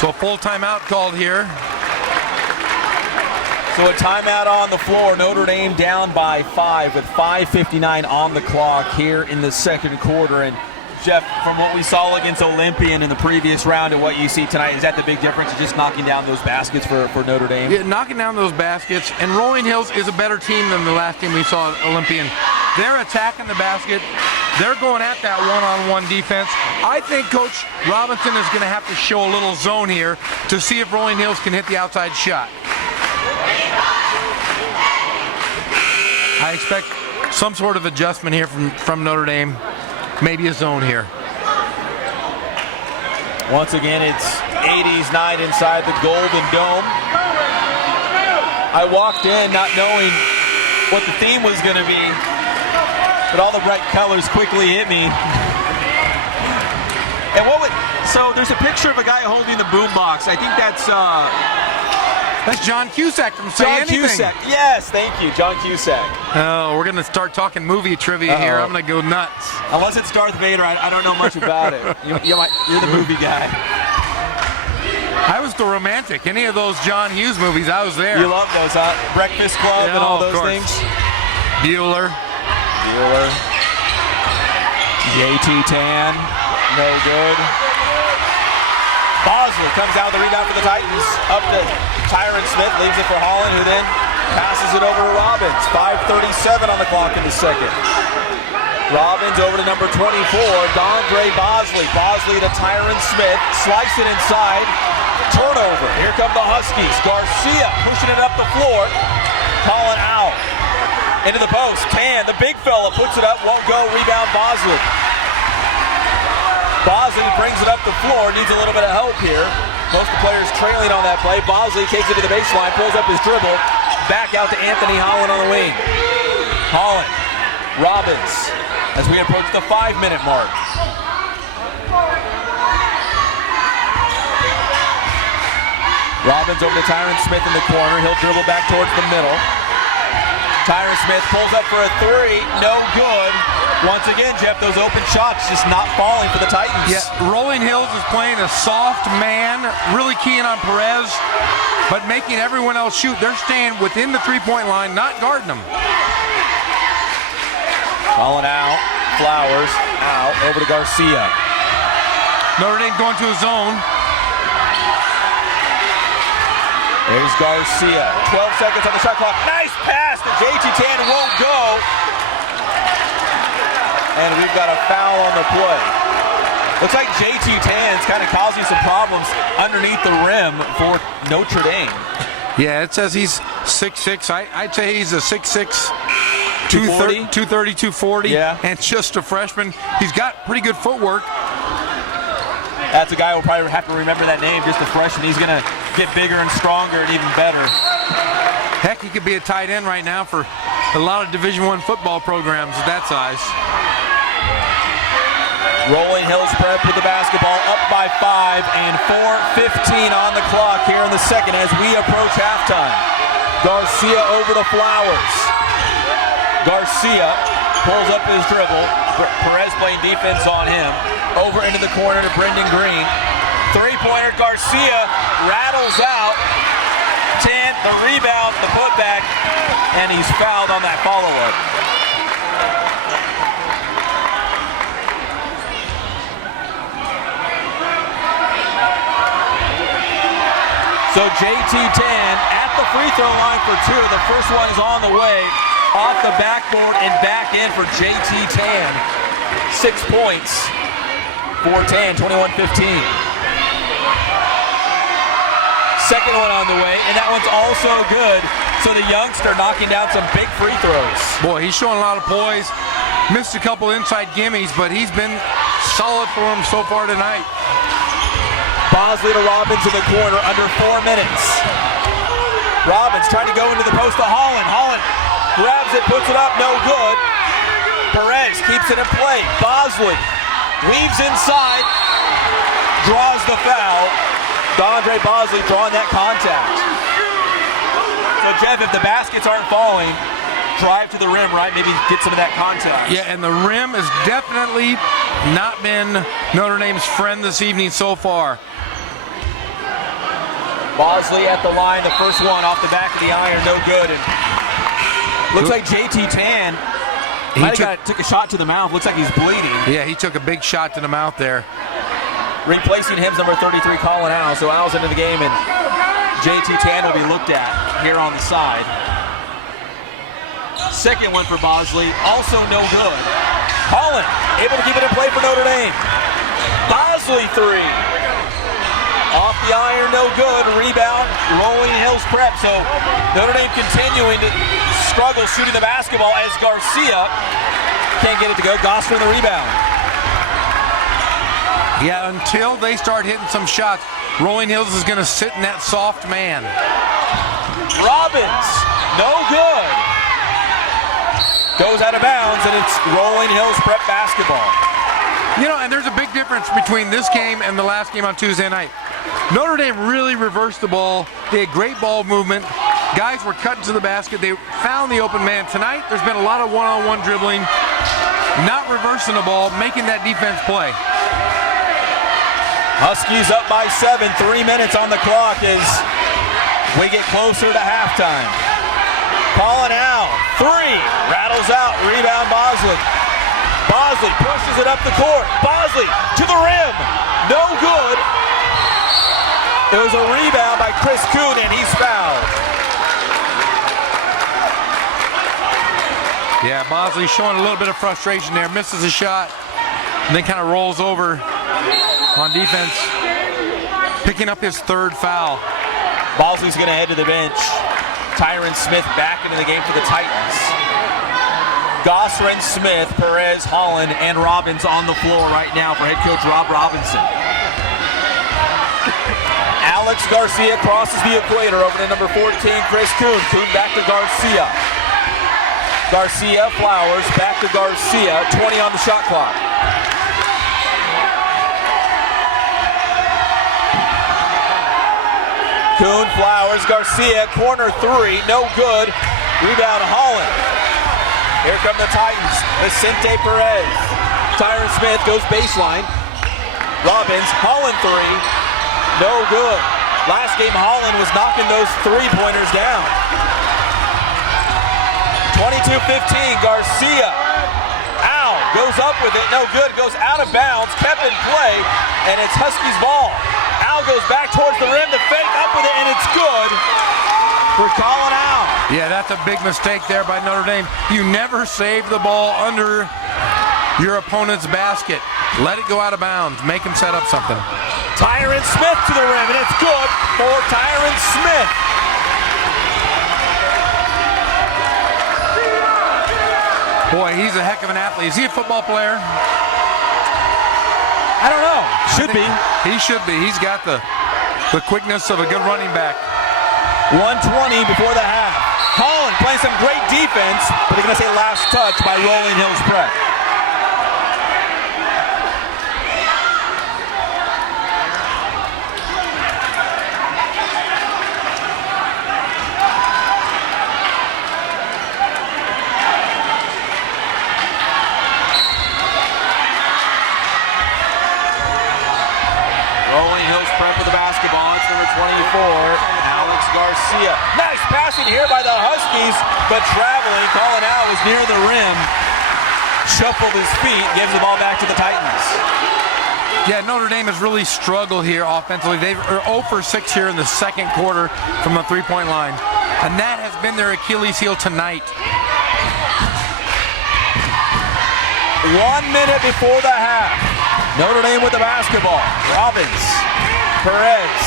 So a full timeout called here. So a timeout on the floor. Notre Dame down by 5 with 5:59 on the clock here in the second quarter. And Jeff, from what we saw against Olympian in the previous round and what you see tonight, is that the big difference? Just knocking down those baskets for Notre Dame? Yeah, knocking down those baskets. And Rolling Hills is a better team than the last team we saw at Olympian. They're attacking the basket. They're going at that one-on-one defense. I think Coach Robinson is going to have to show a little zone here to see if Rolling Hills can hit the outside shot. I expect some sort of adjustment here from Notre Dame. Maybe a zone here. Once again, it's 80s night inside the Golden Dome. I walked in not knowing what the theme was going to be, but all the bright colors quickly hit me. And so there's a picture of a guy holding the boombox. I think that's John Cusack from Say John Anything. Cusack. Yes, thank you, John Cusack. Oh, we're going to start talking movie trivia here. I'm going to go nuts. Unless it's Darth Vader, I don't know much about it. You're the movie guy. I was the romantic. Any of those John Hughes movies, I was there. You love those, huh? Breakfast Club and all those things. Bueller. JT Tan, no good. Bosley comes out with the rebound for the Titans. Up to Tyron Smith, leaves it for Holland, who then Passes it over to Robbins. 5:37 on the clock in the second. Robbins over to number 24, Dondre Bosley. Bosley to Tyron Smith. Slice it inside. Turnover. Here come the Huskies. Garcia pushing it up the floor. Calling out. Into the post. Tan, the big fella, puts it up. Won't go. Rebound Bosley. Bosley brings it up the floor. Needs a little bit of help here. Most of the players trailing on that play. Bosley takes it to the baseline. Pulls up his dribble. Back out to Anthony Holland on the wing. Holland. Robbins. As we approach the 5-minute mark. Robbins over to Tyron Smith in the corner. He'll dribble back towards the middle. Tyron Smith pulls up for a three. No good. Once again, Jeff, those open shots just not falling for the Titans. Yeah, Rolling Hills is playing a soft man, really keying on Perez, but making everyone else shoot. They're staying within the three-point line, not guarding them. Calling out. Flowers out. Over to Garcia. Notre Dame going to a zone. There's Garcia. 12 seconds on the shot clock. Nice pass. The JT Tan won't go. And we've got a foul on the play. Looks like JT Tan's kind of causing some problems underneath the rim for Notre Dame. Yeah, it says he's 6'6". I'd say he's a 6'6", 240? 230, 240, yeah. And just a freshman. He's got pretty good footwork. That's a guy we'll probably have to remember that name, just a freshman. He's going to get bigger and stronger and even better. Heck, he could be a tight end right now for a lot of Division I football programs at that size. Rolling Hills Prep with the basketball up by 5 and 4:15 on the clock here in the second as we approach halftime. Garcia over to Flowers. Garcia pulls up his dribble. Perez playing defense on him. Over into the corner to Brendan Green. Three-pointer, Garcia rattles out. Tan, the rebound, the putback, and he's fouled on that follow-up. So JT Tan at the free throw line for two. The first one is on the way. Off the backboard and back in for JT Tan. 6 points for Tan, 21-15. Second one on the way, and that one's also good. So the youngster knocking down some big free throws. Boy, he's showing a lot of poise. Missed a couple inside gimmies, but he's been solid for him so far tonight. Bosley to Robbins in the corner under 4 minutes. Robbins trying to go into the post to Holland. Holland grabs it, puts it up, no good. Perez keeps it in play. Bosley weaves inside, draws the foul. Dondre Bosley drawing that contact. So Jeff, if the baskets aren't falling, drive to the rim, right? Maybe get some of that contact. Yeah, and the rim has definitely not been Notre Dame's friend this evening so far. Bosley at the line, the first one off the back of the iron, no good. And looks like JT Tan took a shot to the mouth. Looks like he's bleeding. Yeah, he took a big shot to the mouth there. Replacing him, number 33, Colin Al. So Al's into the game, and JT Tan will be looked at here on the side. Second one for Bosley, also no good. Holland able to keep it in play for Notre Dame. Bosley three. Off the iron, no good. Rebound, Rolling Hills Prep. So Notre Dame continuing to struggle shooting the basketball as Garcia can't get it to go. Gosser in the rebound. Yeah, until they start hitting some shots, Rolling Hills is going to sit in that soft man. Robbins, no good. Goes out of bounds, and it's Rolling Hills Prep basketball. You know, and there's a big difference between this game and the last game on Tuesday night. Notre Dame really reversed the ball. They had great ball movement. Guys were cutting to the basket. They found the open man. Tonight, there's been a lot of one-on-one dribbling, not reversing the ball, making that defense play. Huskies up by 7, 3 minutes on the clock as we get closer to halftime. Calling out, three, rattles out, rebound Bosley. Bosley pushes it up the court. Bosley to the rim, no good. It was a rebound by Chris Kuhn, and he's fouled. Yeah, Bosley showing a little bit of frustration there. Misses a shot and then kind of rolls over on defense, picking up his 3rd foul. Bosley's going to head to the bench. Tyron Smith back into the game for the Titans. Gosselin, Smith, Perez, Holland, and Robbins on the floor right now for head coach Rob Robinson. Alex Garcia crosses the equator over to number 14, Chris Kuhn. Kuhn back to Garcia. Garcia, Flowers, back to Garcia. 20 on the shot clock. Kuhn, Flowers, Garcia, corner 3, no good. Rebound, Holland. Here come the Titans. Vicente Perez. Tyron Smith goes baseline. Robbins, Holland 3, no good. Last game, Holland was knocking those 3-pointers down. 22-15, Garcia. Ow, goes up with it, no good, goes out of bounds, kept in play, and it's Huskies ball. Al goes back towards the rim, the fake up with it, and it's good for Colin Al. Yeah, that's a big mistake there by Notre Dame. You never save the ball under your opponent's basket. Let it go out of bounds. Make him set up something. Tyron Smith to the rim, and it's good for Tyron Smith. Boy, he's a heck of an athlete. Is he a football player? I don't know. Should be. He should be. He's got the quickness of a good running back. 1:20 before the half. Holland playing some great defense, but they're going to say last touch by Rolling Hills Prep. Rolling Hills Prep with the basketball. It's number 24, Alex Garcia. Nice passing here by the Huskies, but traveling. Colin Al was near the rim. Shuffled his feet, gives the ball back to the Titans. Yeah, Notre Dame has really struggled here offensively. They're 0 for 6 here in the 2nd quarter from the 3-point line. And that has been their Achilles heel tonight. 1 minute before the half. Notre Dame with the basketball. Robbins, Perez.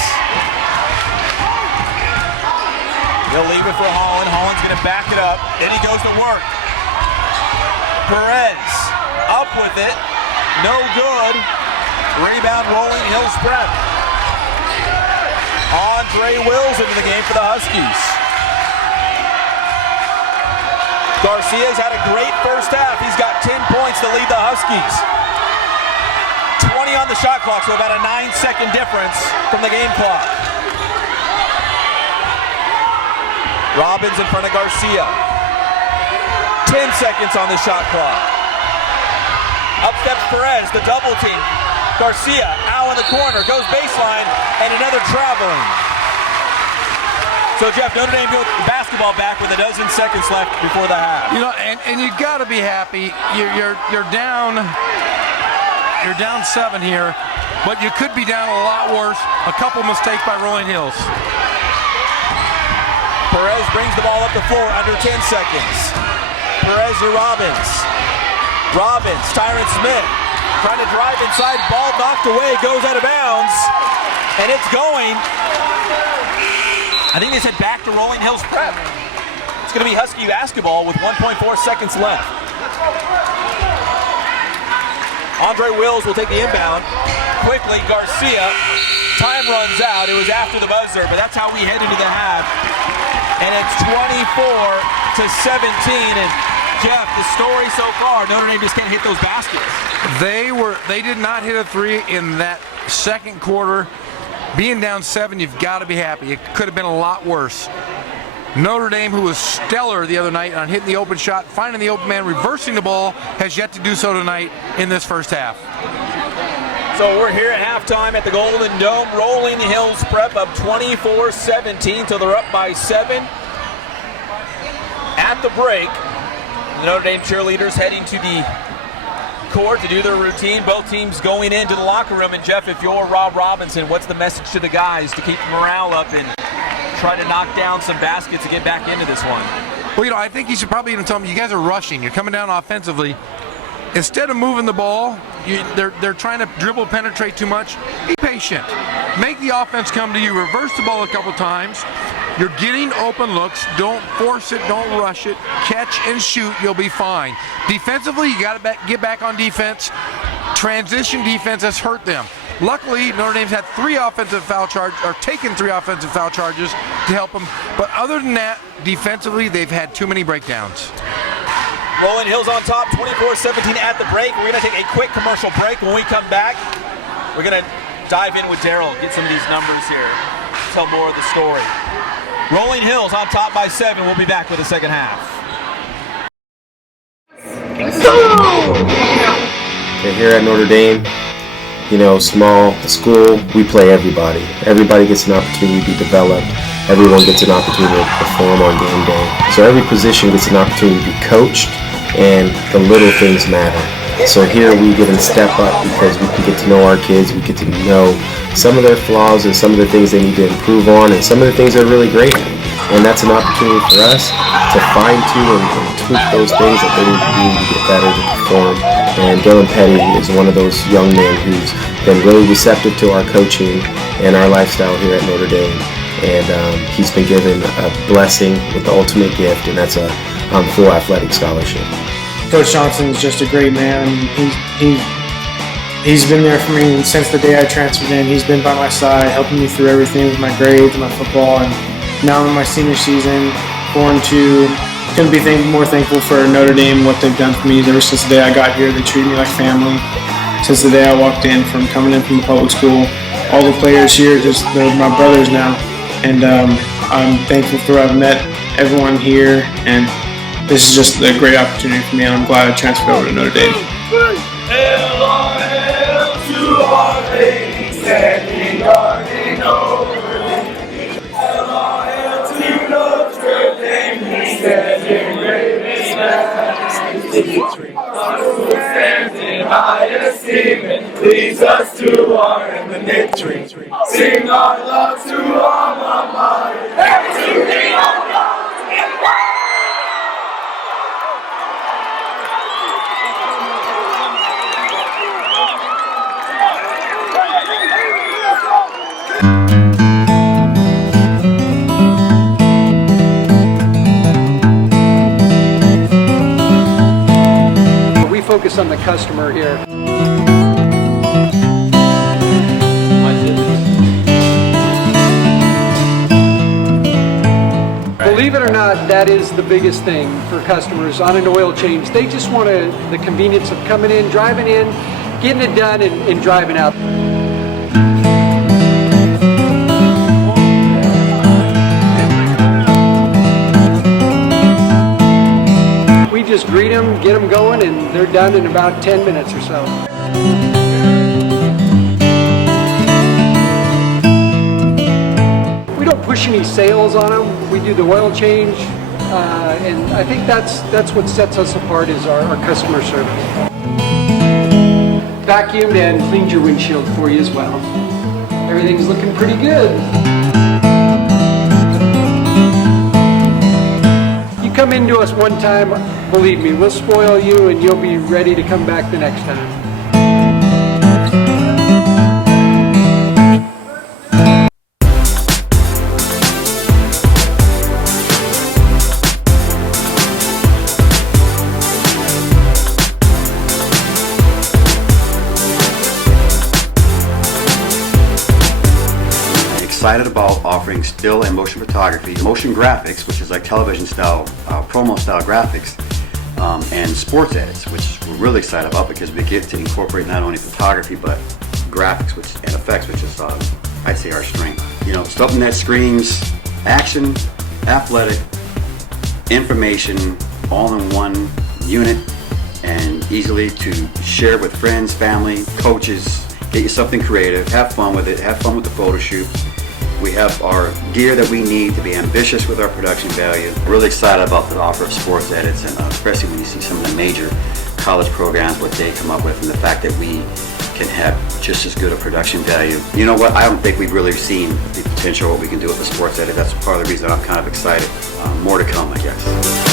He'll leave it for Holland. Holland's going to back it up. Then he goes to work. Perez up with it. No good. Rebound, Rolling Hills Prep. Andre Wills into the game for the Huskies. Garcia's had a great first half. He's got 10 points to lead the Huskies. 20 on the shot clock, so about a 9-second difference from the game clock. Robbins in front of Garcia. 10 seconds on the shot clock. Up steps Perez, the double team. Garcia, Al in the corner, goes baseline, and another traveling. So Jeff, Notre Dame goes basketball back with a dozen seconds left before the half. You know, and you got to be happy. You're down 7 here, but you could be down a lot worse. A couple mistakes by Rolling Hills. Perez brings the ball up the floor under 10 seconds. Perez to Robbins. Robbins, Tyron Smith, trying to drive inside, ball knocked away, goes out of bounds, and it's going. I think they said back to Rolling Hills Prep. It's going to be Husky basketball with 1.4 seconds left. Andre Wills will take the inbound. Quickly, Garcia. Time runs out. It was after the buzzer, but that's how we head into the half. And it's 24-17. And Jeff, the story so far, Notre Dame just can't hit those baskets. They did not hit a 3 in that 2nd quarter. Being down 7, you've got to be happy. It could have been a lot worse. Notre Dame, who was stellar the other night on hitting the open shot, finding the open man, reversing the ball, has yet to do so tonight in this first half. So we're here at halftime at the Golden Dome. Rolling Hills Prep up 24-17 till they're up by 7. At the break, the Notre Dame cheerleaders heading to the court to do their routine. Both teams going into the locker room. And Jeff, if you're Rob Robinson, what's the message to the guys to keep morale up and try to knock down some baskets to get back into this one? Well, I think you should probably even tell them, you guys are rushing. You're coming down offensively. Instead of moving the ball, they're trying to dribble, penetrate too much. Be patient. Make the offense come to you. Reverse the ball a couple times. You're getting open looks. Don't force it. Don't rush it. Catch and shoot. You'll be fine. Defensively, you got to get back on defense. Transition defense has hurt them. Luckily, Notre Dame's had taken 3 offensive foul charges to help them. But other than that, defensively, they've had too many breakdowns. Rolling Hills on top, 24-17 at the break. We're going to take a quick commercial break. When we come back, we're going to dive in with Daryl, get some of these numbers here, tell more of the story. Rolling Hills on top by 7. We'll be back with the second half. Okay, here at Notre Dame, small school, we play everybody. Everybody gets an opportunity to be developed. Everyone gets an opportunity to perform on game day. So every position gets an opportunity to be coached, and the little things matter. So here we get to step up because we can get to know our kids. We get to know some of their flaws and some of the things they need to improve on, and some of the things they're really great at. And that's an opportunity for us to fine-tune and tweak those things that they need to do to get better, to perform. And Dylan Petty is one of those young men who's been really receptive to our coaching and our lifestyle here at Notre Dame. And he's been given a blessing with the ultimate gift, and that's a full athletic scholarship. Coach Johnson is just a great man. He's been there for me since the day I transferred in. He's been by my side, helping me through everything with my grades, my football, and now in my senior season, 4-2. Couldn't be more thankful for Notre Dame, what they've done for me ever since the day I got here. They treated me like family. Since the day I walked in, coming in from the public school, all the players here, they're my brothers now. And I'm thankful for I've met everyone here, and this is just a great opportunity for me, and I'm glad I transferred over to Notre Dame. Leads us to our victory. Sing our love to our mama. Everything on We focus on the customer here. Believe it or not, that is the biggest thing for customers on an oil change. They just want the convenience of coming in, driving in, getting it done, and driving out. We just greet them, get them going, and they're done in about 10 minutes or so. We don't push any sales on them. We do the oil change, and I think that's what sets us apart is our customer service. Vacuumed and cleaned your windshield for you as well. Everything's looking pretty good. You come into us one time, believe me, we'll spoil you and you'll be ready to come back the next time. Excited about offering still and motion photography, motion graphics, which is like television style, promo style graphics, and sports edits, which we're really excited about because we get to incorporate not only photography but graphics and effects, which is I'd say our strength. Something that screams action, athletic, information, all in one unit, and easily to share with friends, family, coaches. Get you something creative, have fun with it, have fun with the photo shoot. We have our gear that we need to be ambitious with our production value. Really excited about the offer of sports edits, and especially when you see some of the major college programs, what they come up with, and the fact that we can have just as good a production value. You know what, I don't think we've really seen the potential of what we can do with the sports edit. That's part of the reason I'm kind of excited. More to come, I guess.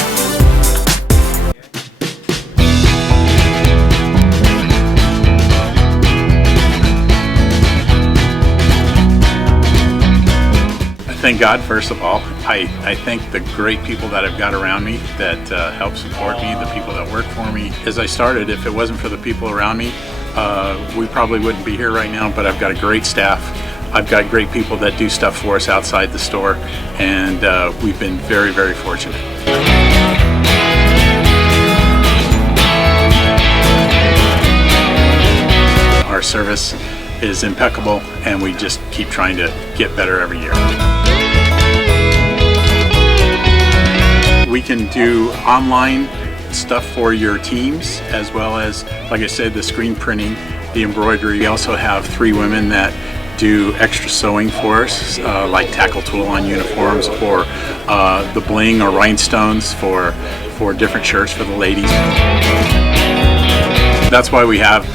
thank God, first of all. I thank the great people that I've got around me that help support me, the people that work for me. As I started, if it wasn't for the people around me, we probably wouldn't be here right now, but I've got a great staff. I've got great people that do stuff for us outside the store, and we've been very, very fortunate. Our service is impeccable, and we just keep trying to get better every year. We can do online stuff for your teams, as well as, like I said, the screen printing, the embroidery. We also have 3 women that do extra sewing for us, like tackle tool on uniforms, or the bling or rhinestones for different shirts for the ladies. That's why we have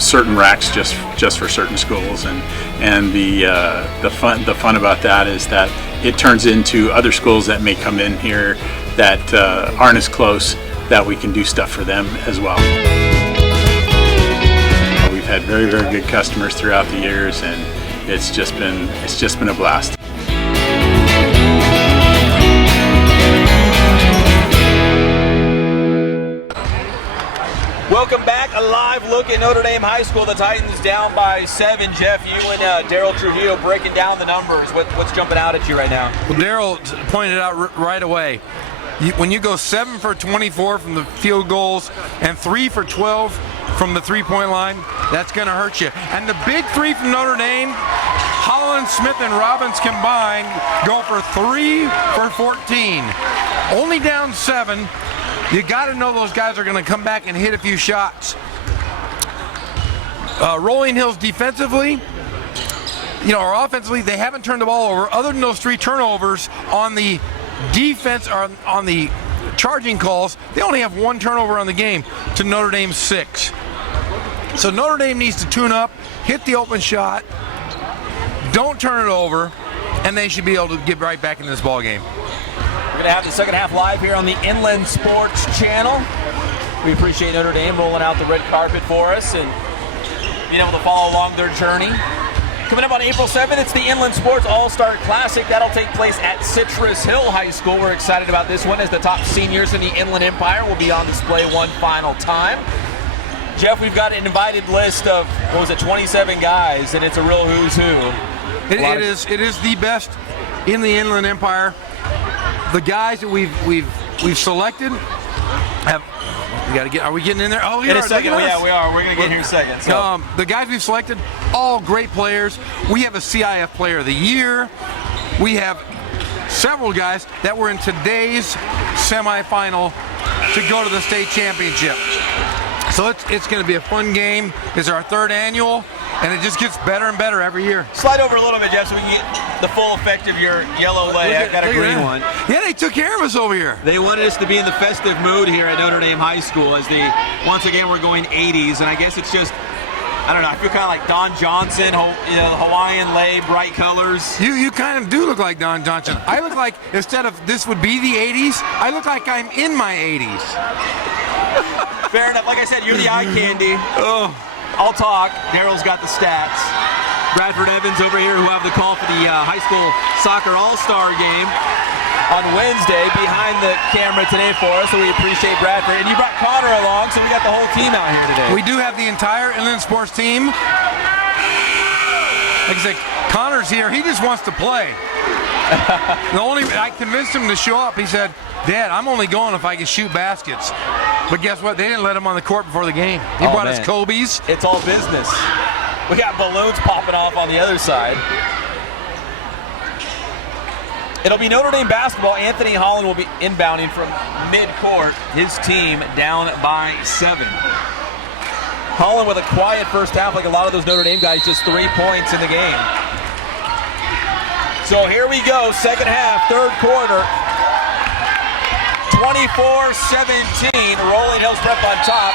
certain racks just for certain schools, and the fun about that is that it turns into other schools that may come in here that aren't as close, that we can do stuff for them as well. We've had very, very good customers throughout the years, and it's just been a blast. Welcome back. A live look at Notre Dame High School. The Titans down by 7. Jeff, you and Daryl Trujillo breaking down the numbers. What's jumping out at you right now? Well, Daryl pointed out right away. When you go 7 for 24 from the field goals and 3 for 12 from the three-point line, that's going to hurt you. And the big 3 from Notre Dame, Holland, Smith, and Robbins combined go for 3 for 14. Only down 7. You got to know those guys are going to come back and hit a few shots. Rolling Hills defensively, or offensively, they haven't turned the ball over. Other than those 3 turnovers on the defense, or on the charging calls, they only have 1 turnover on the game to Notre Dame's 6. So Notre Dame needs to tune up, hit the open shot, don't turn it over, and they should be able to get right back in this ball game. We're going to have the second half live here on the Inland Sports Channel. We appreciate Notre Dame rolling out the red carpet for us and being able to follow along their journey. Coming up on April 7th, it's the Inland Sports All-Star Classic. That'll take place at Citrus Hill High School. We're excited about this one, as the top seniors in the Inland Empire will be on display one final time. Jeff, we've got an invited list of, 27 guys, and it's a real who's who. It is the best in the Inland Empire. The guys that we've selected have. We got to get. Are we getting in there? Oh, in a second. Yeah, we are. We're going to get here in a second. So. The guys we've selected, all great players. We have a CIF Player of the Year. We have several guys that were in today's semifinal to go to the state championship. So it's going to be a fun game. It's our 3rd annual, and it just gets better and better every year. Slide over a little bit, Jeff, so we can get the full effect of your yellow leg. I've got a green one. Yeah, they took care of us over here. They wanted us to be in the festive mood here at Notre Dame High School, as once again, we're going 80s, and I guess it's just, I don't know, I feel kind of like Don Johnson, Hawaiian lei, bright colors. You kind of do look like Don Johnson. I look like, instead of this would be the 80s, I look like I'm in my 80s. Fair enough. Like I said, you're the eye candy. Oh. I'll talk. Daryl's got the stats. Bradford Evans over here, who have the call for the high school soccer all-star game on Wednesday, behind the camera today for us, so we appreciate Bradford. And you brought Connor along, so we got the whole team out here today. We do have the entire Inland Sports team. Like I said, Connor's here. He just wants to play. I convinced him to show up. He said, Dad, I'm only going if I can shoot baskets. But guess what? They didn't let him on the court before the game. He brought us Kobe's. It's all business. We got balloons popping off on the other side. It'll be Notre Dame basketball. Anthony Holland will be inbounding from mid-court. His team down by 7. Holland with a quiet first half, like a lot of those Notre Dame guys, just 3 points in the game. So here we go, second half, 3rd quarter. 24-17, Rolling Hills Prep on top.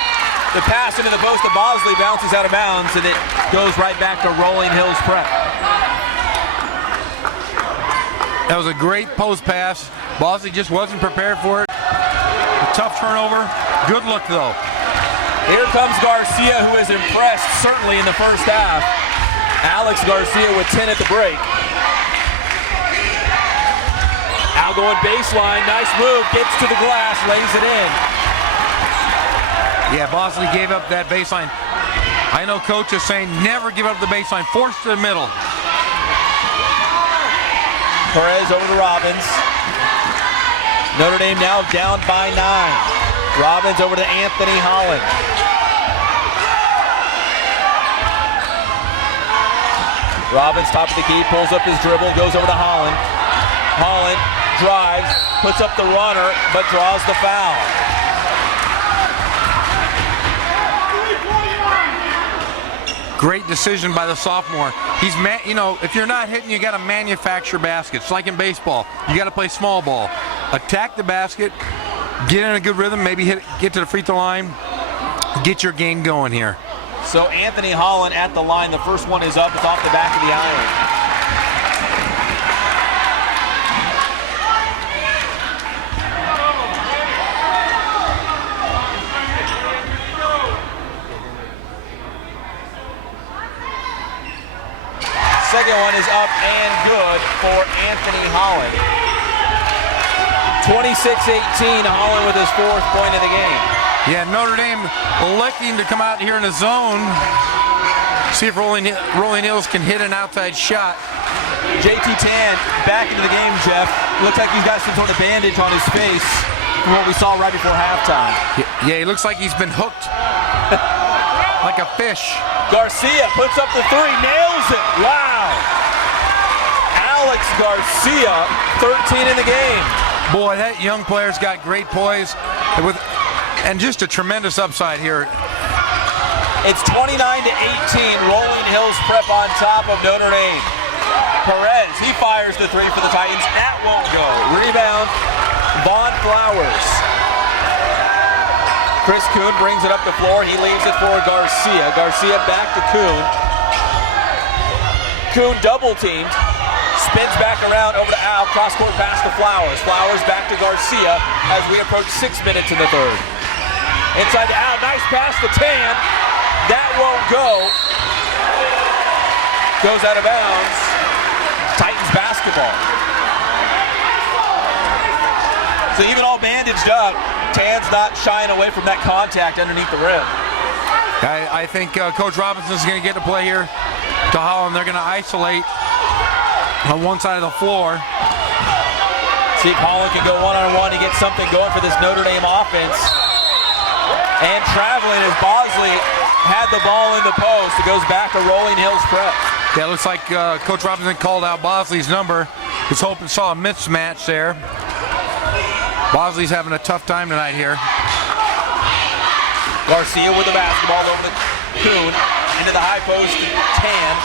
The pass into the post to Bosley bounces out of bounds, and it goes right back to Rolling Hills Prep. That was a great post pass. Bosley just wasn't prepared for it. A tough turnover. Good look, though. Here comes Garcia, who is impressed, certainly in the first half. Alex Garcia with 10 at the break. Now going baseline, nice move, gets to the glass, lays it in. Yeah, Bosley gave up that baseline. I know coach is saying never give up the baseline. Force to the middle. Perez over to Robbins. Notre Dame now down by 9. Robbins over to Anthony Holland. Robbins top of the key, pulls up his dribble, goes over to Holland. Holland drives, puts up the runner, but draws the foul. Great decision by the sophomore. He's, if you're not hitting, you got to manufacture baskets. Like in baseball, you got to play small ball. Attack the basket, get in a good rhythm, maybe get to the free throw line, get your game going here. So Anthony Holland at the line. The first one is up. It's off the back of the iron. Second one is up and good for Anthony Holland. 26-18, Holland with his 4th point of the game. Yeah, Notre Dame electing to come out here in the zone. See if Rolling Hills can hit an outside shot. JT Tan back into the game, Jeff. Looks like he's got some sort of bandage on his face from what we saw right before halftime. Yeah, he looks like he's been hooked like a fish. Garcia puts up the 3, nails it. Wow. Alex Garcia, 13 in the game. Boy, that young player's got great poise and just a tremendous upside here. It's 29-18, Rolling Hills Prep on top of Notre Dame. Perez, he fires the 3 for the Titans. That won't go. Rebound, Vaughn Flowers. Chris Kuhn brings it up the floor. He leaves it for Garcia. Garcia back to Kuhn. Kuhn double teamed. Spins back around over to Al. Cross-court pass to Flowers. Flowers back to Garcia as we approach 6 minutes in the 3rd. Inside to Al. Nice pass to Tan. That won't go. Goes out of bounds. Titans basketball. So even all bandaged up, Tan's not shying away from that contact underneath the rim. I think Coach Robinson's going to get to play here to Holland. They're going to isolate on one side of the floor. See if Holland can go one-on-one to get something going for this Notre Dame offense. And traveling as Bosley had the ball in the post. It goes back to Rolling Hills Prep. Yeah, it looks like Coach Robinson called out Bosley's number. Was hoping saw a mismatch there. Bosley's having a tough time tonight here. Garcia with the basketball over to Kuhn. Into the high post to Tan.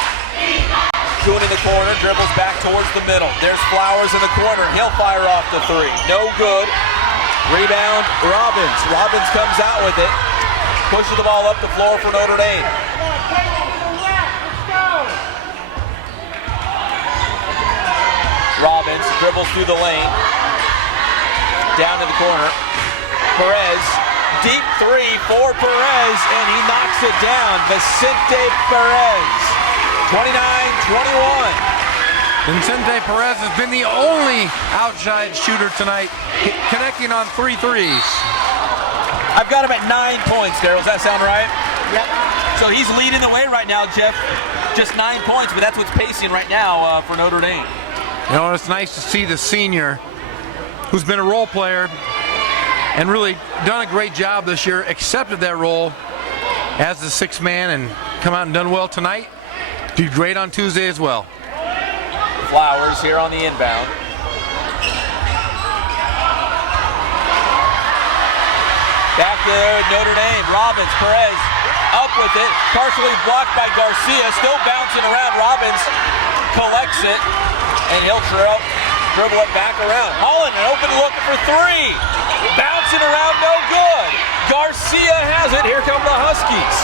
Kuhn in the corner, dribbles back towards the middle. There's Flowers in the corner. He'll fire off the 3. No good. Rebound, Robbins. Robbins comes out with it. Pushes the ball up the floor for Notre Dame. Robbins dribbles through the lane. Down to the corner. Perez, deep 3 for Perez, and he knocks it down. Vicente Perez, 29-21. Vicente Perez has been the only outside shooter tonight, connecting on 3 threes. I've got him at 9 points, Daryl. Does that sound right? Yep. So he's leading the way right now, Jeff. Just 9 points, but that's what's pacing right now for Notre Dame. You know, it's nice to see the senior, who's been a role player and really done a great job this year, accepted that role as the 6th man and come out and done well tonight. Did great on Tuesday as well. Flowers here on the inbound. Back to Notre Dame. Robbins, Perez up with it. Partially blocked by Garcia. Still bouncing around. Robbins collects it. And he'll dribble it back around. Holland, an open look for 3. Bouncing around, no good. Garcia has it. Here come the Huskies.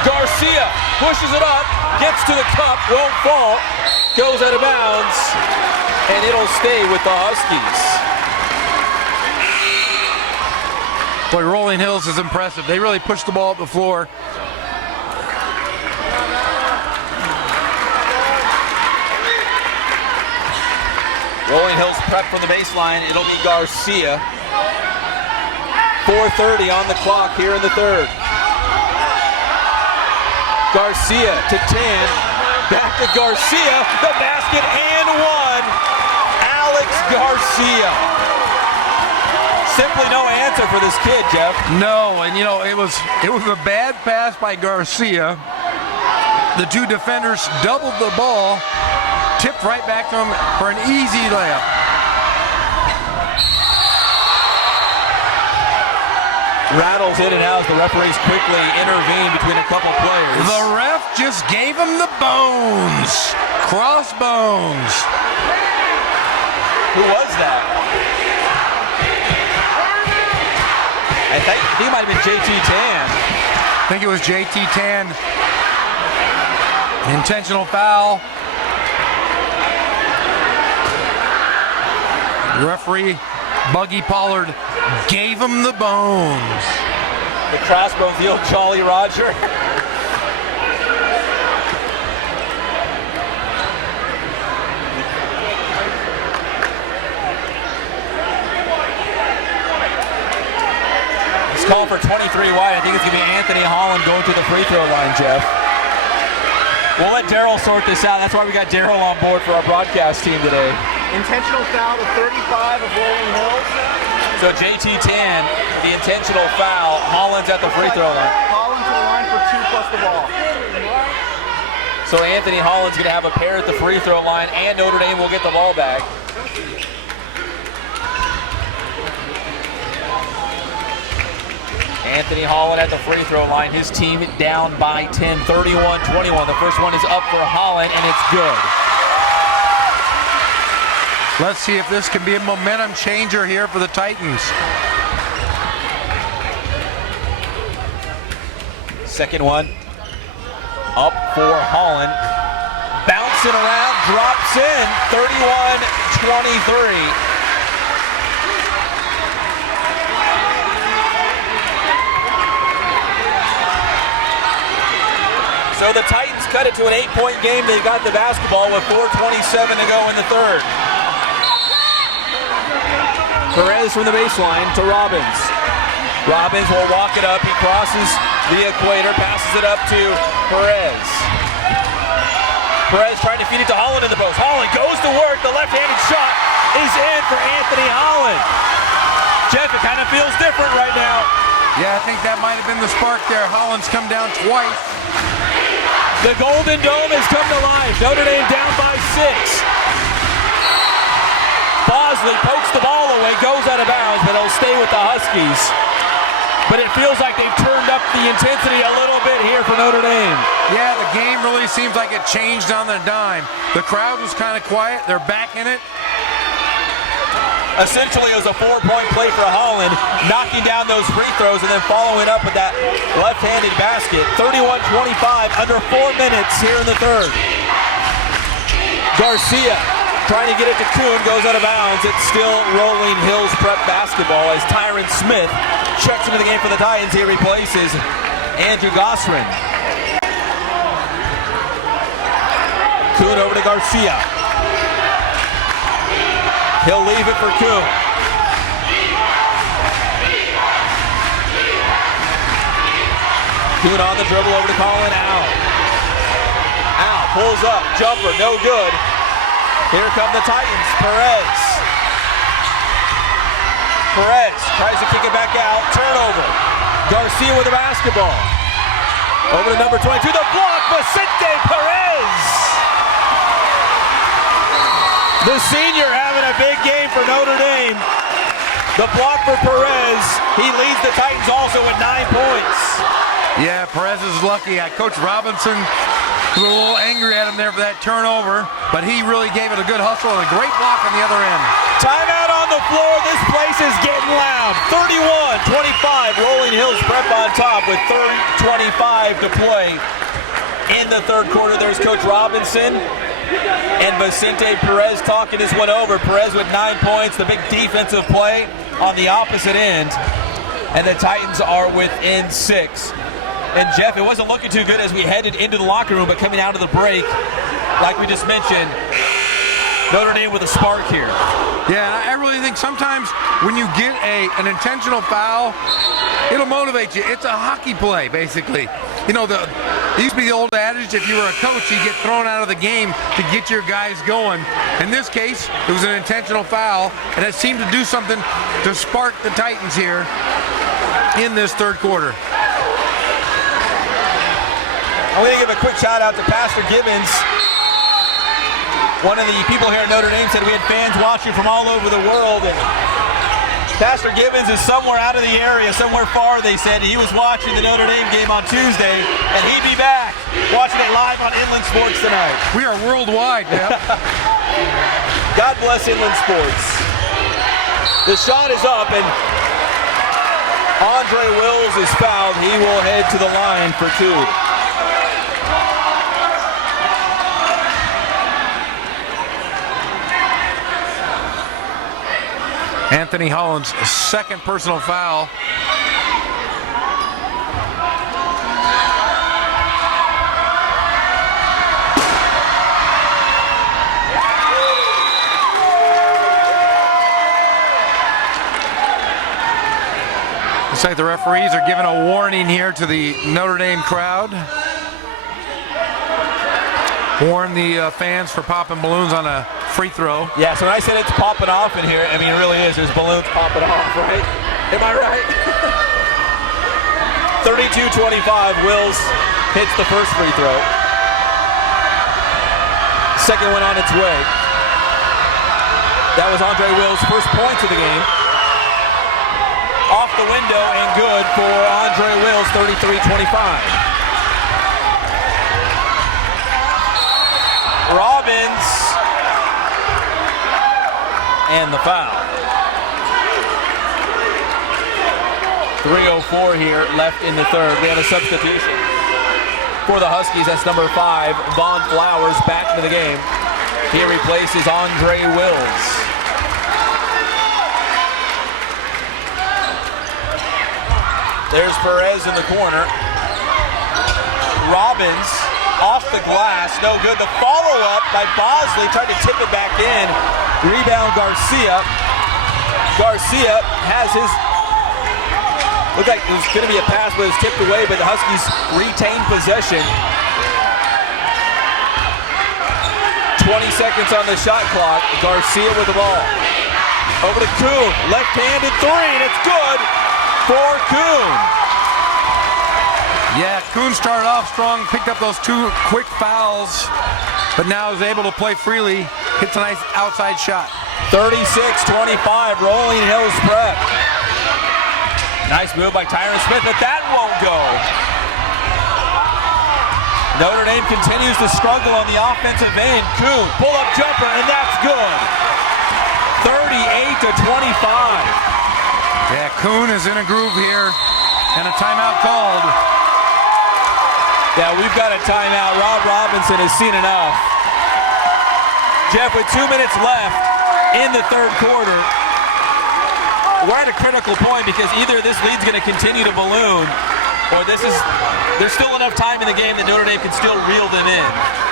Garcia pushes it up, gets to the cup, won't fall, goes out of bounds, and it'll stay with the Huskies. Boy, Rolling Hills is impressive. They really pushed the ball up the floor. Rolling Hills Prep from the baseline. It'll be Garcia. 4:30 on the clock here in the third. Garcia to Tan. Back to Garcia. The basket and one. Alex Garcia. Simply no answer for this kid, Jeff. No, and it was a bad pass by Garcia. The two defenders doubled the ball, tipped right back to him for an easy layup. Rattles in and out as the referees quickly intervene between a couple players. The ref just gave him the bones. Crossbones. Who was that? I think he might have been JT Tan. I think it was JT Tan. Intentional foul. Referee Buggy Pollard gave him the bones. The crossbones, the old Jolly Roger. It's called for 23 wide. I think it's going to be Anthony Holland going to the free throw line, Jeff. We'll let Daryl sort this out. That's why we got Daryl on board for our broadcast team today. Intentional foul to 35 of Rolling Hills. So JT Tan, the intentional foul. Holland's at the free throw line. Holland to the line for 2 plus the ball. So Anthony Holland's going to have a pair at the free throw line, and Notre Dame will get the ball back. Anthony Holland at the free throw line. His team down by 10, 31-21. The first one is up for Holland, and it's good. Let's see if this can be a momentum changer here for the Titans. Second one up for Holland. Bouncing around, drops in, 31-23. So the Titans cut it to an 8-point game. They've got the basketball with 4:27 to go in the third. Perez from the baseline to Robbins. Robbins will walk it up. He crosses the equator, passes it up to Perez. Perez trying to feed it to Holland in the post. Holland goes to work. The left-handed shot is in for Anthony Holland. Jeff, it kind of feels different right now. Yeah, I think that might have been the spark there. Holland's come down twice. The Golden Dome has come to life. Notre Dame down by 6. Bosley pokes the ball away, goes out of bounds, but he'll stay with the Huskies. But it feels like they've turned up the intensity a little bit here for Notre Dame. Yeah, the game really seems like it changed on the dime. The crowd was kind of quiet. They're back in it. Essentially, it was a 4-point play for Holland, knocking down those free throws and then following up with that left-handed basket. 31-25, under 4 minutes here in the third. Garcia trying to get it to Kuhn, goes out of bounds. It's still Rolling Hills Prep basketball as Tyron Smith checks into the game for the Titans. He replaces Andrew Gosrin. Kuhn over to Garcia. He'll leave it for Kuhn. Kuhn on the dribble over to Colin Al. Al pulls up, jumper, no good. Here come the Titans, Perez. Perez tries to kick it back out, turnover. Garcia with the basketball. Over to number 22, the block, Vicente Perez. The senior having a big game for Notre Dame. The block for Perez. He leads the Titans also with 9 points. Yeah, Perez is lucky. Coach Robinson was a little angry at him there for that turnover, but he really gave it a good hustle and a great block on the other end. Timeout on the floor. This place is getting loud. 31-25. Rolling Hills Prep on top with 25 to play in the third quarter. There's Coach Robinson and Vicente Perez talking this one over. Perez with 9 points, the big defensive play on the opposite end. And the Titans are within 6. And Jeff, it wasn't looking too good as we headed into the locker room, but coming out of the break, like we just mentioned, Notre Dame with a spark here. Yeah, I really think sometimes when you get an intentional foul, it'll motivate you. It's a hockey play, basically. You know, it used to be the old adage, if you were a coach, you get thrown out of the game to get your guys going. In this case, it was an intentional foul, and it seemed to do something to spark the Titans here in this third quarter. I'm going to give a quick shout out to Pastor Gibbons. One of the people here at Notre Dame said we had fans watching from all over the world. And Pastor Gibbons is somewhere out of the area, somewhere far, they said. He was watching the Notre Dame game on Tuesday, and he'd be back watching it live on Inland Sports tonight. We are worldwide, Jeff. God bless Inland Sports. The shot is up, and Andre Wills is fouled. He will head to the line for two. Anthony Holland's second personal foul. Looks like the referees are giving a warning here to the Notre Dame crowd. Warn the fans for popping balloons on a free throw. Yeah, so when I said it's popping off in here, I mean, it really is. There's balloons popping off, right? Am I right? 32-25, Wills hits the first free throw. Second one on its way. That was Andre Wills' first points of the game. Off the window and good for Andre Wills, 33-25. Robbins and the foul. 3:04 here left in the third. We have a substitution for the Huskies. That's number 5, Vaughn Flowers, back into the game. He replaces Andre Wills. There's Perez in the corner. Robbins off the glass, no good. The follow-up by Bosley, tried to tip it back in. Rebound Garcia. Garcia has his, looked like it was going to be a pass, but it was tipped away, but the Huskies retain possession. 20 seconds on the shot clock. Garcia with the ball. Over to Kuhn, left-handed three, and it's good for Kuhn. Yeah, Kuhn started off strong, picked up those 2 quick fouls, but now is able to play freely. Hits a nice outside shot. 36-25, Rolling Hills Prep. Nice move by Tyron Smith, but that won't go. Notre Dame continues to struggle on the offensive end. Kuhn, pull-up jumper, and that's good. 38-25. Yeah, Kuhn is in a groove here, and a timeout called. Yeah, we've got a timeout. Rob Robinson has seen enough. Jeff, with 2 minutes left in the third quarter, we're at a critical point because either this lead's going to continue to balloon, or there's still enough time in the game that Notre Dame can still reel them in.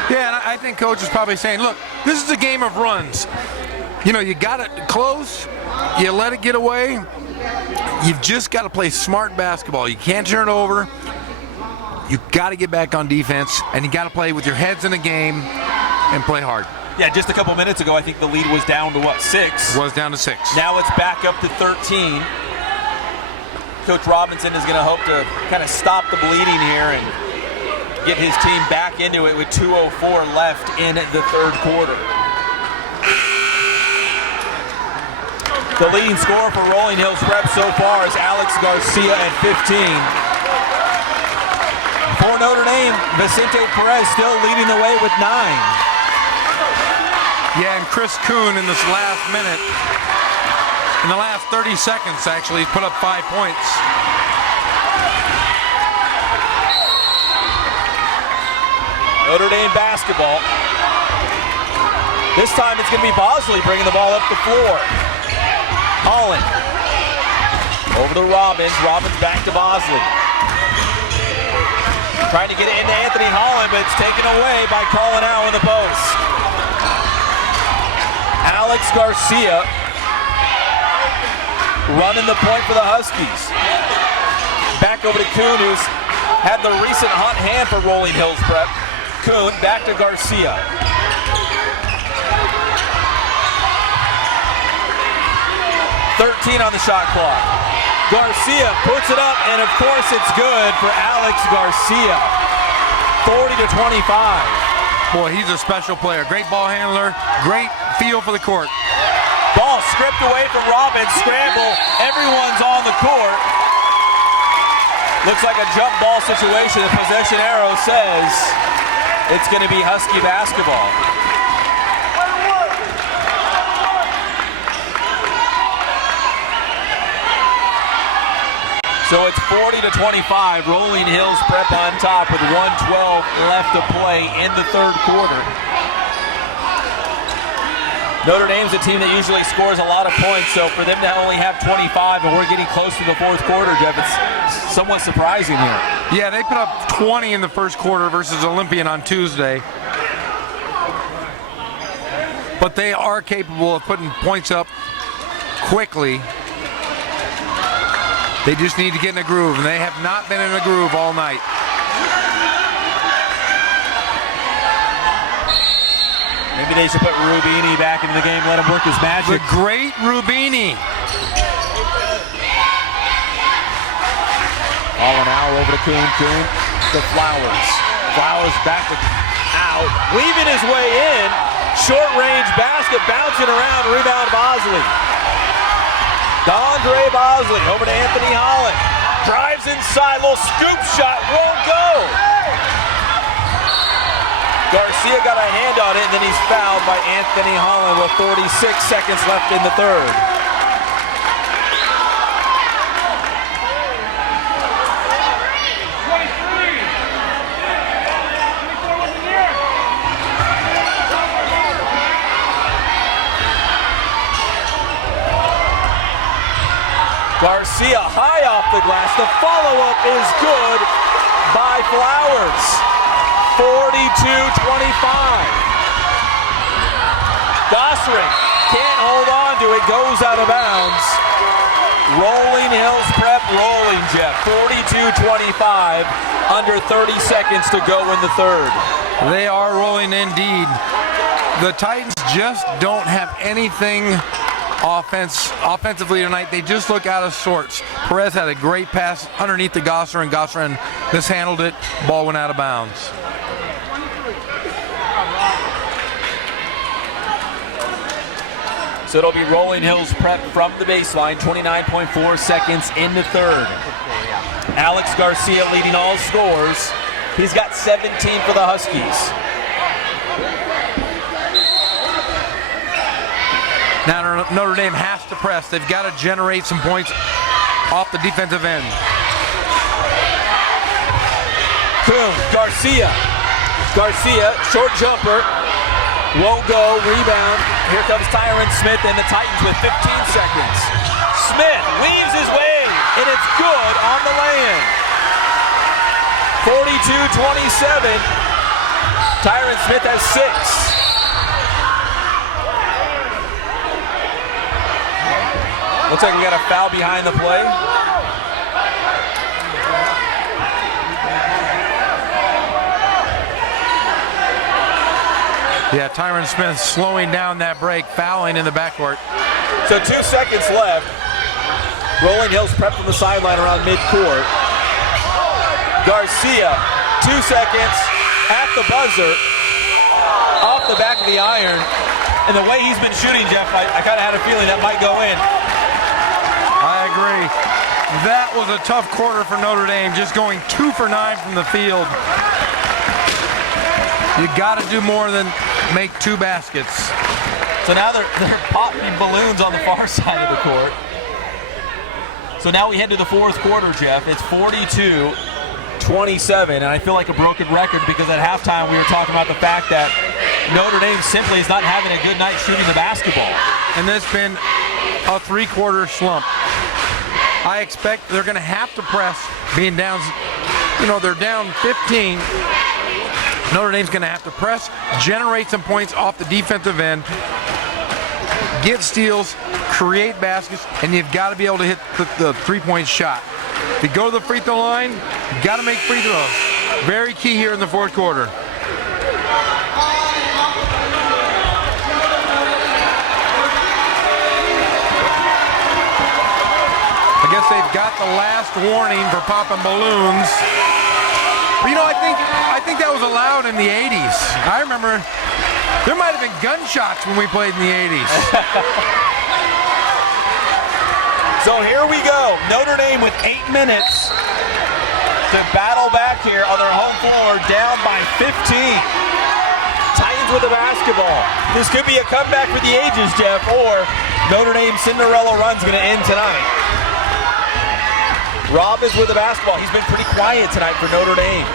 Yeah, and I think Coach is probably saying, look, this is a game of runs. You know, you got it close, you let it get away. You've just got to play smart basketball. You can't turn it over. You've got to get back on defense, and you got to play with your heads in the game and play hard. Yeah, just a couple minutes ago, I think the lead was down to, what, 6? Was down to 6. Now it's back up to 13. Coach Robinson is going to hope to kind of stop the bleeding here and get his team back into it with 2:04 left in the third quarter. The leading scorer for Rolling Hills Prep so far is Alex Garcia at 15. For Notre Dame, Vicente Perez still leading the way with 9. Yeah, and Chris Kuhn in this last minute, in the last 30 seconds actually, put up 5 points. Notre Dame basketball. This time it's going to be Bosley bringing the ball up the floor. Holland over to Robbins. Robbins back to Bosley. Trying to get it into Anthony Holland, but it's taken away by Colin Howe in the post. Alex Garcia running the point for the Huskies. Back over to Kuhn, who's had the recent hot hand for Rolling Hills Prep. Kuhn back to Garcia. .13 on the shot clock. Garcia puts it up, and of course it's good for Alex Garcia. 40-25. Boy, he's a special player. Great ball handler, great feel for the court. Ball stripped away from Robbins, scramble, everyone's on the court. Looks like a jump ball situation. The possession arrow says it's going to be Husky basketball. So it's 40-25, Rolling Hills Prep on top with 1:12 left to play in the third quarter. Notre Dame's a team that usually scores a lot of points, so for them to only have 25 and we're getting close to the fourth quarter, Jeff, it's somewhat surprising here. Yeah, they put up 20 in the first quarter versus Olympian on Tuesday. But they are capable of putting points up quickly. They just need to get in a groove, and they have not been in a groove all night. Maybe they should put Rubini back into the game, let him work his magic. The great Rubini. All an hour over to Kuhn. Kuhn to Flowers. Flowers back to out. Weaving his way in. Short range basket bouncing around. Rebound Bosley. Dondre Bosley over to Anthony Holland. Drives inside. Little scoop shot. Won't go. Garcia got a hand on it, and then he's fouled by Anthony Holland with 46 seconds left in the third. Garcia high off the glass. The follow-up is good by Flowers. 42-25. Gosring can't hold on to it, goes out of bounds. Rolling Hills Prep rolling, Jeff. 42-25, under 30 seconds to go in the third. They are rolling indeed. The Titans just don't have anything offensively tonight. They just look out of sorts. Perez had a great pass underneath the Gosrin. Gosrin mishandled it. Ball went out of bounds. So it'll be Rolling Hills Prep from the baseline, 29.4 seconds in the third. Alex Garcia leading all scores. He's got 17 for the Huskies. Now Notre Dame has to press. They've got to generate some points off the defensive end. Boom, Garcia, short jumper. Won't go, rebound. Here comes Tyron Smith and the Titans with 15 seconds. Smith weaves his way, and it's good on the lay-in. 42-27. Tyron Smith has 6. Looks like we got a foul behind the play. Yeah, Tyron Smith slowing down that break, fouling in the backcourt. So 2 seconds left. Rolling Hills Prep from the sideline around midcourt. Garcia, 2 seconds at the buzzer, off the back of the iron. And the way he's been shooting, Jeff, I kind of had a feeling that might go in. I agree. That was a tough quarter for Notre Dame, just going 2 for 9 from the field. You got to do more than make 2 baskets. So now they're popping balloons on the far side of the court. So now we head to the fourth quarter, Jeff. It's 42-27, and I feel like a broken record because at halftime we were talking about the fact that Notre Dame simply is not having a good night shooting the basketball. And there's been a 3-quarter slump. I expect they're going to have to press, being down, they're down 15. Notre Dame's going to have to press, generate some points off the defensive end. get steals, create baskets, and you've got to be able to hit the three-point shot. If you go to the free throw line, you've got to make free throws. Very key here in the fourth quarter. I guess they've got the last warning for popping balloons. But you know, I think that was allowed in the 80s. I remember there might have been gunshots when we played in the 80s. So here we go. Notre Dame with 8 minutes to battle back here on their home floor, down by 15. Titans with the basketball. This could be a comeback for the ages, Jeff, or Notre Dame's Cinderella run's going to end tonight. Robbins with the basketball. He's been pretty quiet tonight for Notre Dame.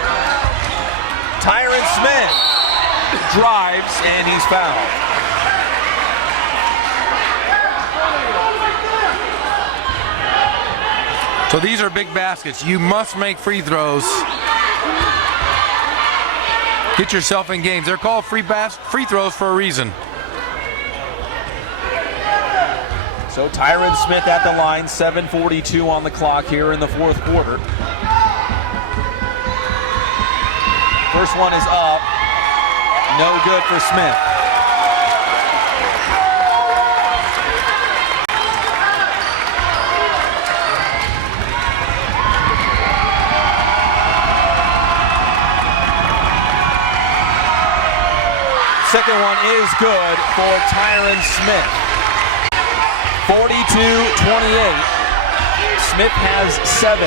Tyron Smith drives, and he's fouled. So these are big baskets. You must make free throws. Get yourself in games. They're called free throws for a reason. So Tyron Smith at the line, 7:42 on the clock here in the fourth quarter. First one is up. No good for Smith. Second one is good for Tyron Smith. 42-28. Smith has 7.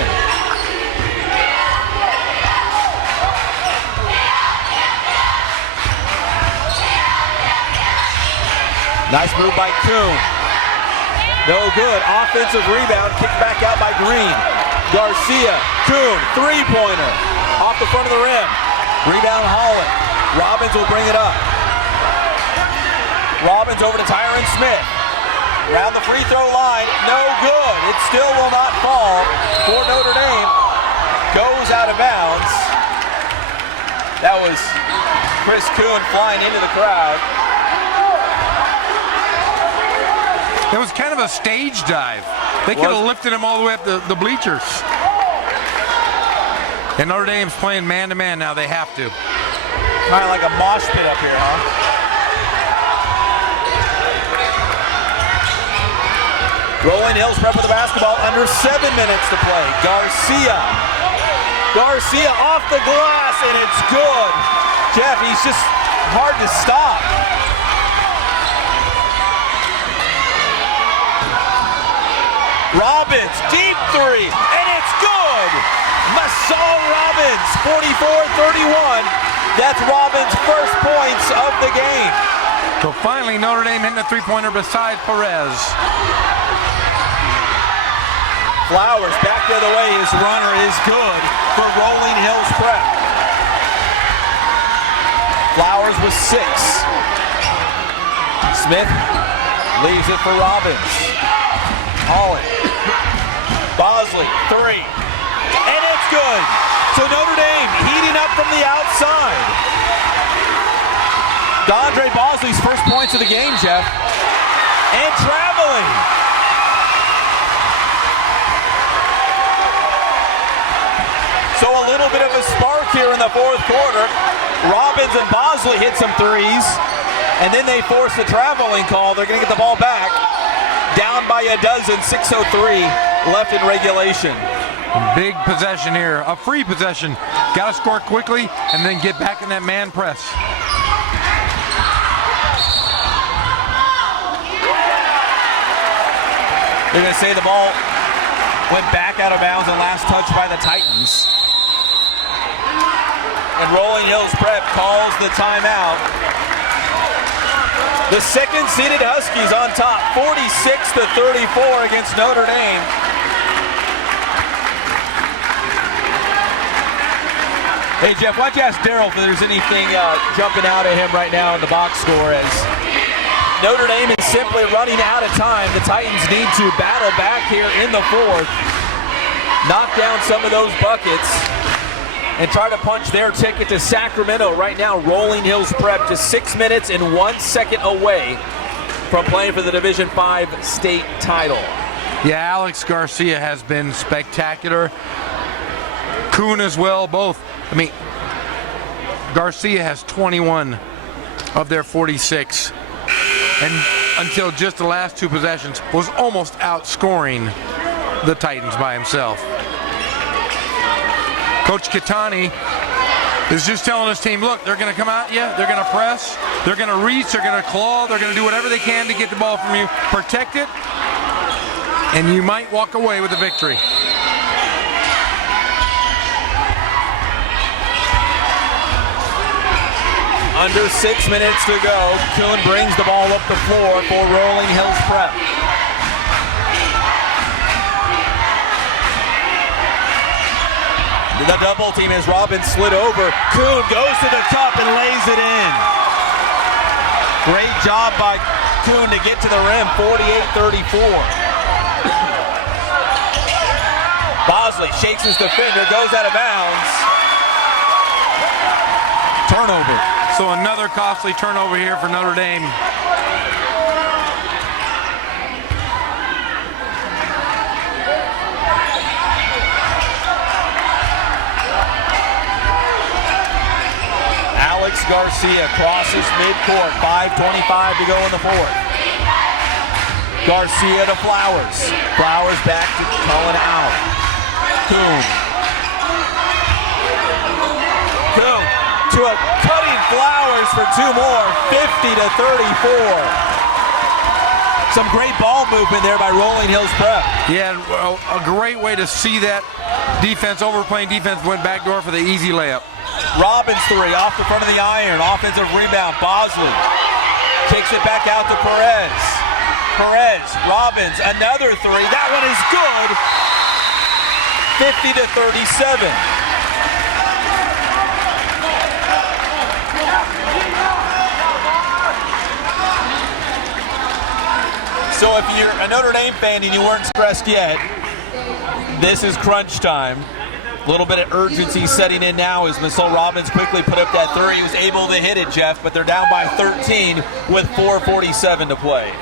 Nice move by Kuhn. No good. Offensive rebound. Kicked back out by Green. Garcia. Kuhn. Three-pointer. Off the front of the rim. Rebound Holland. Robbins will bring it up. Robbins over to Tyron Smith. Around the free throw line. No good. It still will not fall for Notre Dame. Goes out of bounds. That was Chris Kuhn flying into the crowd. It was kind of a stage dive. They could have lifted him all the way up the bleachers. And Notre Dame's playing man-to-man now. They have to. Kind of like a mosh pit up here, huh? Rolling Hills prep with the basketball. Under 7 minutes to play. Garcia off the glass, and it's good. Jeff, he's just hard to stop. Robbins, deep three, and it's good. Masal Robbins, 44-31. That's Robbins' first points of the game. So finally, Notre Dame hitting a three-pointer beside Perez. Flowers back the other way. His runner is good for Rolling Hills Prep. Flowers with 6. Smith leaves it for Robbins. Holland. Bosley, 3. And it's good. So Notre Dame heating up from the outside. Dondre Bosley's first points of the game, Jeff. And traveling. So a little bit of a spark here in the fourth quarter. Robbins and Bosley hit some threes, and then they force the traveling call. They're going to get the ball back. Down by a dozen, 6:03 left in regulation. Big possession here, a free possession. Got to score quickly and then get back in that man press. They're going to say the ball went back out of bounds and last touched by the Titans. And Rolling Hills Prep calls the timeout. The second-seeded Huskies on top, 46-34 against Notre Dame. Hey, Jeff, why don't you ask Daryl if there's anything jumping out at him right now in the box score, as Notre Dame is simply running out of time. The Titans need to battle back here in the fourth, knock down some of those buckets, and try to punch their ticket to Sacramento. Right now, Rolling Hills Prep just 6 minutes and 1 second away from playing for the Division V state title. Yeah, Alex Garcia has been spectacular. Kuhn as well, both. I mean, Garcia has 21 of their 46. And until just the last two possessions, was almost outscoring the Titans by himself. Coach Catani is just telling his team, look, they're going to come at you, they're going to press, they're going to reach, they're going to claw, they're going to do whatever they can to get the ball from you. Protect it, and you might walk away with a victory. Under 6 minutes to go. Kuhn brings the ball up the floor for Rolling Hills Prep. The double team as Robbins slid over. Kuhn goes to the cup and lays it in. Great job by Kuhn to get to the rim, 48-34. Bosley shakes his defender, goes out of bounds. Turnover. So another costly turnover here for Notre Dame. Alex Garcia crosses midcourt, 5:25 to go in the fourth. Garcia to Flowers. Flowers back to Cullen out. Kuhn to a cutting Flowers for two more, 50-34. Some great ball movement there by Rolling Hills Prep. Yeah, a great way to see that defense, overplaying defense, went backdoor for the easy layup. Robbins three off the front of the iron. Offensive rebound. Bosley kicks it back out to Perez. Robbins, another three. That one is good. 50-37. So if you're a Notre Dame fan and you weren't stressed yet, this is crunch time. A little bit of urgency setting in now as Massol Robbins quickly put up that three. He was able to hit it, Jeff, but they're down by 13 with 4:47 to play.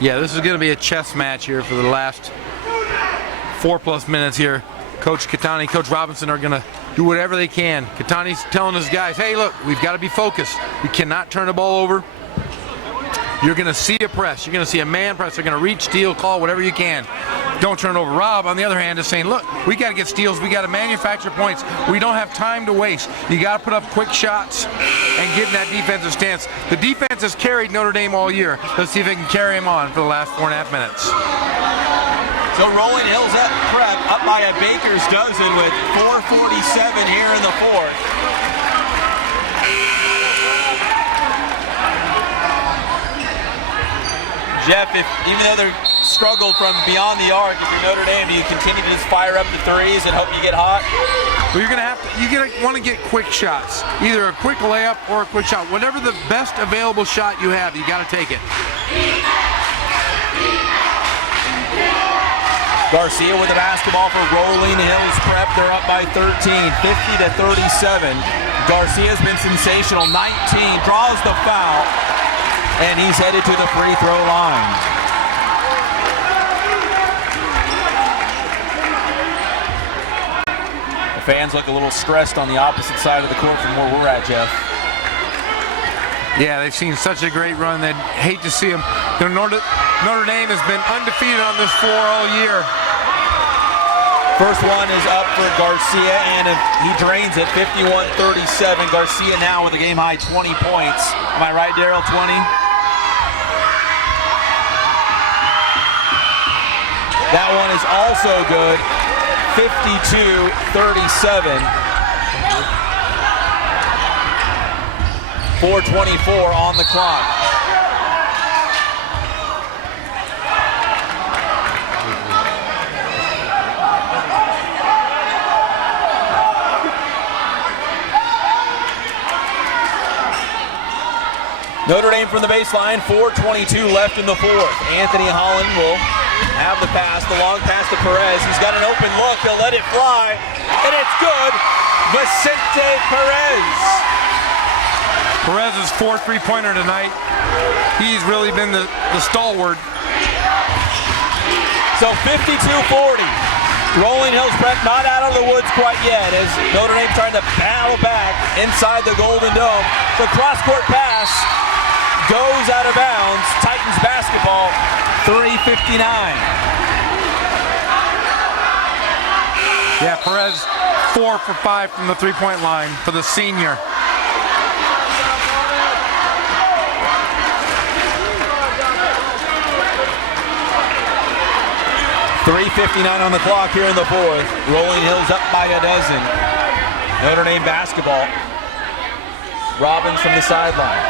Yeah, this is going to be a chess match here for the last 4+ minutes here. Coach Catani, Coach Robinson are going to do whatever they can. Catani's telling his guys, hey, look, we've got to be focused. We cannot turn the ball over. You're going to see a press. You're going to see a man press. They're going to reach, steal, call, whatever you can. Don't turn over. Rob, on the other hand, is saying, look, we got to get steals. We got to manufacture points. We don't have time to waste. You got to put up quick shots and get in that defensive stance. The defense has carried Notre Dame all year. Let's see if they can carry him on for the last 4.5 minutes. So Rolling Hills at Prep up by a baker's dozen with 4:47 here in the fourth. Jeff, even though they're struggled from beyond the arc, if you're Notre Dame, do you continue to just fire up the threes and hope you get hot? Well, you're gonna want to get quick shots, either a quick layup or a quick shot. Whatever the best available shot you have, you got to take it. Garcia with the basketball for Rolling Hills Prep. They're up by 13, 50-37. Garcia's been sensational. 19, draws the foul, and he's headed to the free throw line. The fans look a little stressed on the opposite side of the court from where we're at, Jeff. Yeah, they've seen such a great run. They'd hate to see them. Notre Dame has been undefeated on this floor all year. First one is up for Garcia, and he drains it, 51-37. Garcia now with a game-high 20 points. Am I right, Daryl, 20? That one is also good, 52-37. 4:24 on the clock. Notre Dame from the baseline, 4:22 left in the fourth. Anthony Holland will have the pass, the long pass to Perez. He's got an open look, he'll let it fly, and it's good. Vicente Perez. Perez's 4th three-pointer tonight. He's really been the stalwart. So 52-40. Rolling Hills Prep not out of the woods quite yet as Notre Dame trying to battle back inside the Golden Dome. The cross-court pass goes out of bounds. Titans basketball, 3:59. Yeah, Perez 4 for 5 from the three-point line for the senior. .359 on the clock here in the 4th. Rolling Hills up by a dozen. Notre Dame basketball. Robbins from the sideline.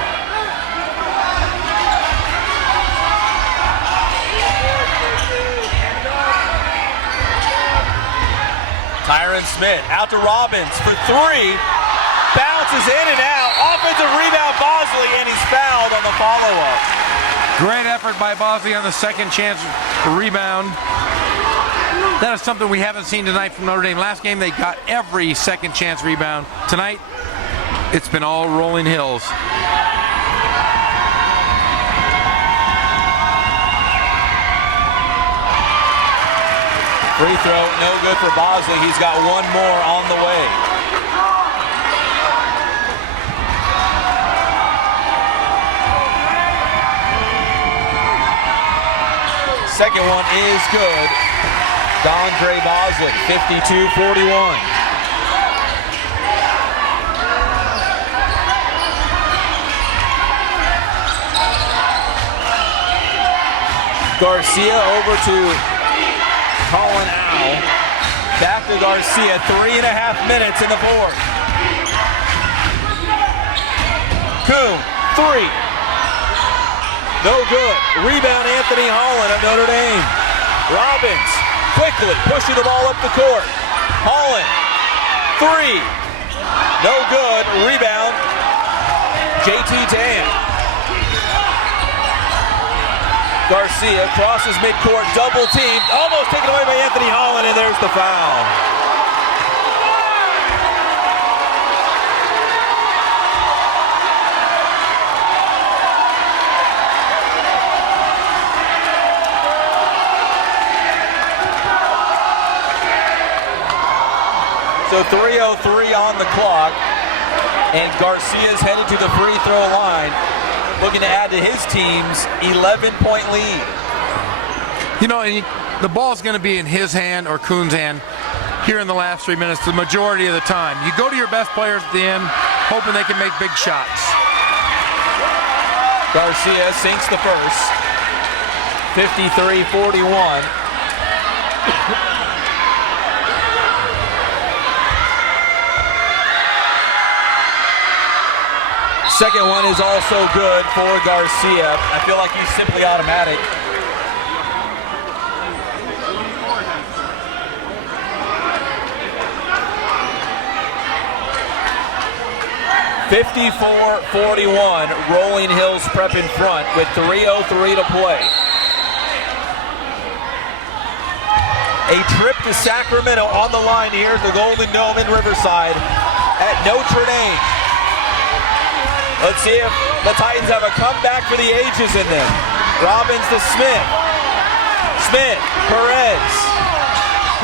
Tyron Smith out to Robbins for 3. Bounces in and out. Offensive rebound Bosley, and he's fouled on the follow-up. Great effort by Bosley on the second chance rebound. That is something we haven't seen tonight from Notre Dame. Last game they got every second chance rebound. Tonight, it's been all Rolling Hills. Free throw, no good for Bosley. He's got one more on the way. Second one is good. Dondre Bosley, 52-41. Garcia over to Colin Owl. Back to Garcia, 3.5 minutes in the 4th. Coon, 3. No good. Rebound Anthony Holland of Notre Dame. Robbins quickly pushing the ball up the court. Holland, 3. No good. Rebound JT Tan. Garcia crosses midcourt, double teamed, almost taken away by Anthony Holland, and there's the foul. So 3:03 on the clock, and Garcia's headed to the free throw line, looking to add to his team's 11-point lead. You know, and the ball's going to be in his hand or Kuhn's hand here in the last 3 minutes the majority of the time. You go to your best players at the end, hoping they can make big shots. Garcia sinks the first, 53-41. Second one is also good for Garcia. I feel like he's simply automatic. (54-41). Rolling Hills Prep in front with 3:03 to play. A trip to Sacramento on the line here at the Golden Dome in Riverside at Notre Dame. Let's see if the Titans have a comeback for the ages in them. Robbins to Smith. Smith, Perez.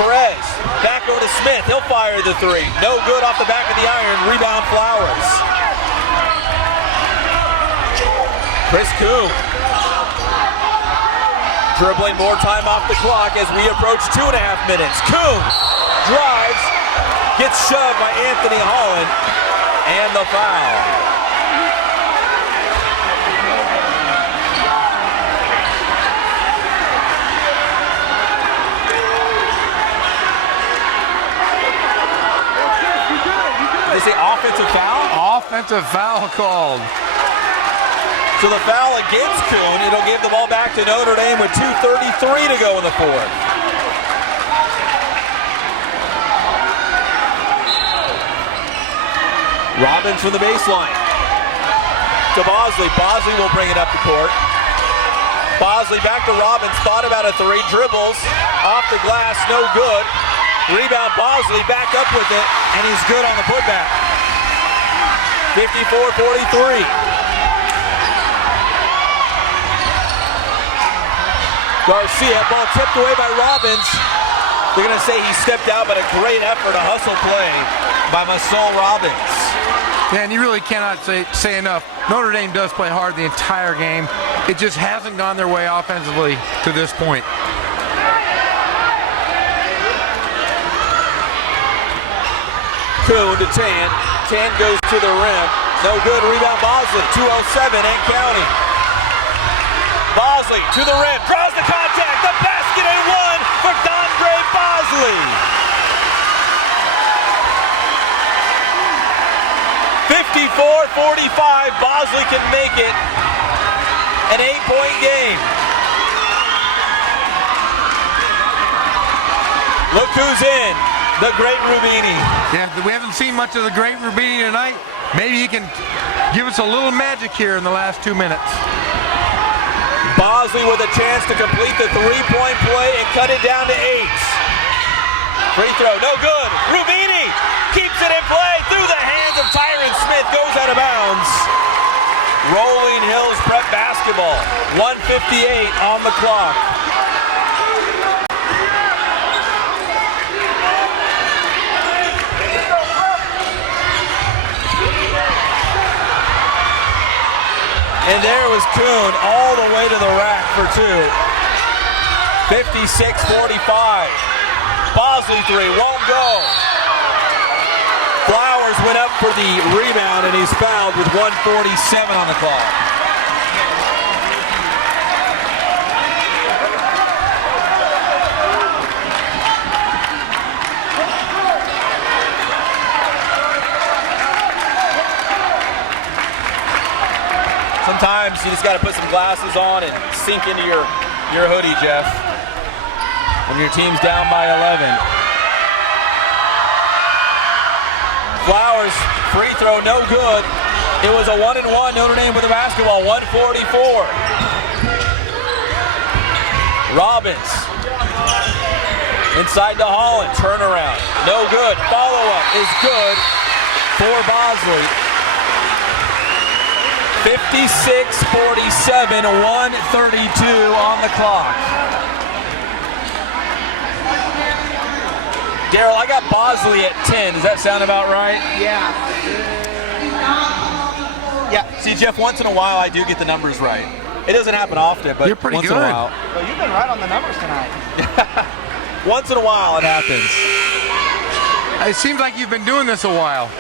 Perez, back over to Smith. He'll fire the 3. No good off the back of the iron. Rebound Flowers. Chris Kuhn. Dribbling more time off the clock as we approach 2.5 minutes. Kuhn drives, gets shoved by Anthony Holland, and the foul. Is it offensive foul? Offensive foul called. So the foul against Kuhn, it'll give the ball back to Notre Dame with 2:33 to go in the 4th. Robbins from the baseline. To Bosley. Bosley will bring it up the court. Bosley back to Robbins, thought about a 3, dribbles, off the glass, no good. Rebound Bosley, back up with it, and he's good on the putback. 54-43. Garcia, ball tipped away by Robbins. They're going to say he stepped out, but a great effort, a hustle play by Masol Robbins. Yeah, and you really cannot say enough. Notre Dame does play hard the entire game. It just hasn't gone their way offensively to this point. Kuhn to Tan. Tan goes to the rim. No good. Rebound Bosley. 2:07 and counting. Bosley to the rim. Draws the contact. The basket and one for Dondre Bosley. 54-45. Bosley can make it an 8-point game. Look who's in. The great Rubini. Yeah, we haven't seen much of the great Rubini tonight. Maybe he can give us a little magic here in the last 2 minutes. Bosley with a chance to complete the three-point play and cut it down to 8. Free throw, no good. Rubini keeps it in play through the hands of Tyron Smith, goes out of bounds. Rolling Hills Prep basketball, 1:58 on the clock. And there was Kuhn all the way to the rack for 2. 56-45. Bosley three, won't go. Flowers went up for the rebound, and he's fouled with 1:47 on the clock. Sometimes you just got to put some glasses on and sink into your hoodie, Jeff, when your team's down by 11. Flowers, free throw, no good. It was a 1-and-1 Notre Dame with the basketball, 1:44. Robbins, inside to Holland, turnaround, no good. Follow-up is good for Bosley. 56-47, 1:32 on the clock. Daryl, I got Bosley at 10. Does that sound about right? Yeah. See, Jeff, once in a while I do get the numbers right. It doesn't happen often, but you're pretty once good. In a while. Well, you've been right on the numbers tonight. Once in a while it happens. It seems like you've been doing this a while.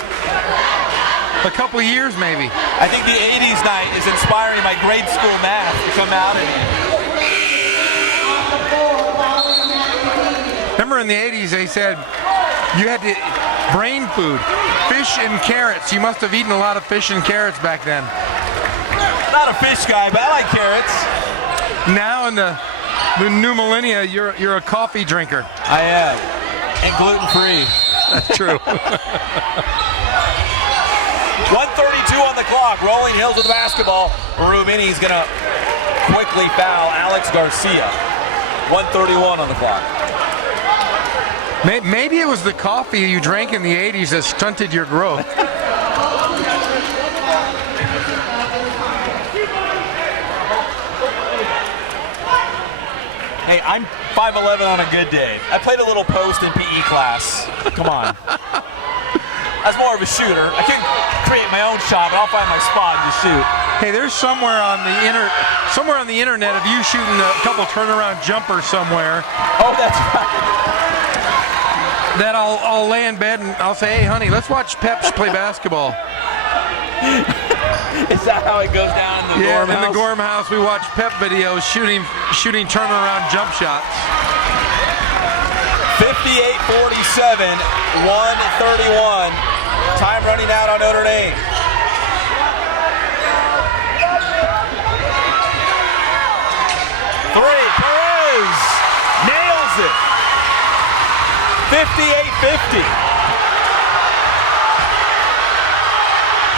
A couple of years, maybe. I think the 80s night is inspiring my grade school math to come out and... Remember in the 80s, they said you had to brain food, fish and carrots. You must have eaten a lot of fish and carrots back then. Not a fish guy, but I like carrots. Now in the new millennia, you're a coffee drinker. I am. And gluten-free. That's true. 1:32 on the clock. Rolling Hills with the basketball. Rubini's going to quickly foul Alex Garcia. 1:31 on the clock. Maybe it was the coffee you drank in the 80s that stunted your growth. Hey, I'm 5'11" on a good day. I played a little post in PE class. Come on. I was more of a shooter. I can create my own shot, but I'll find my spot and just shoot. Hey, there's somewhere on the internet of you shooting a couple turnaround jumpers somewhere. Oh, that's right. That I'll lay in bed and I'll say, hey, honey, let's watch Peps play basketball. Is that how it goes down in the Gorham house? In the Gorham house, we watch Pep videos shooting turnaround jump shots. 58-47, 1:31. Time running out on Notre Dame. Three, Perez nails it. 58-50.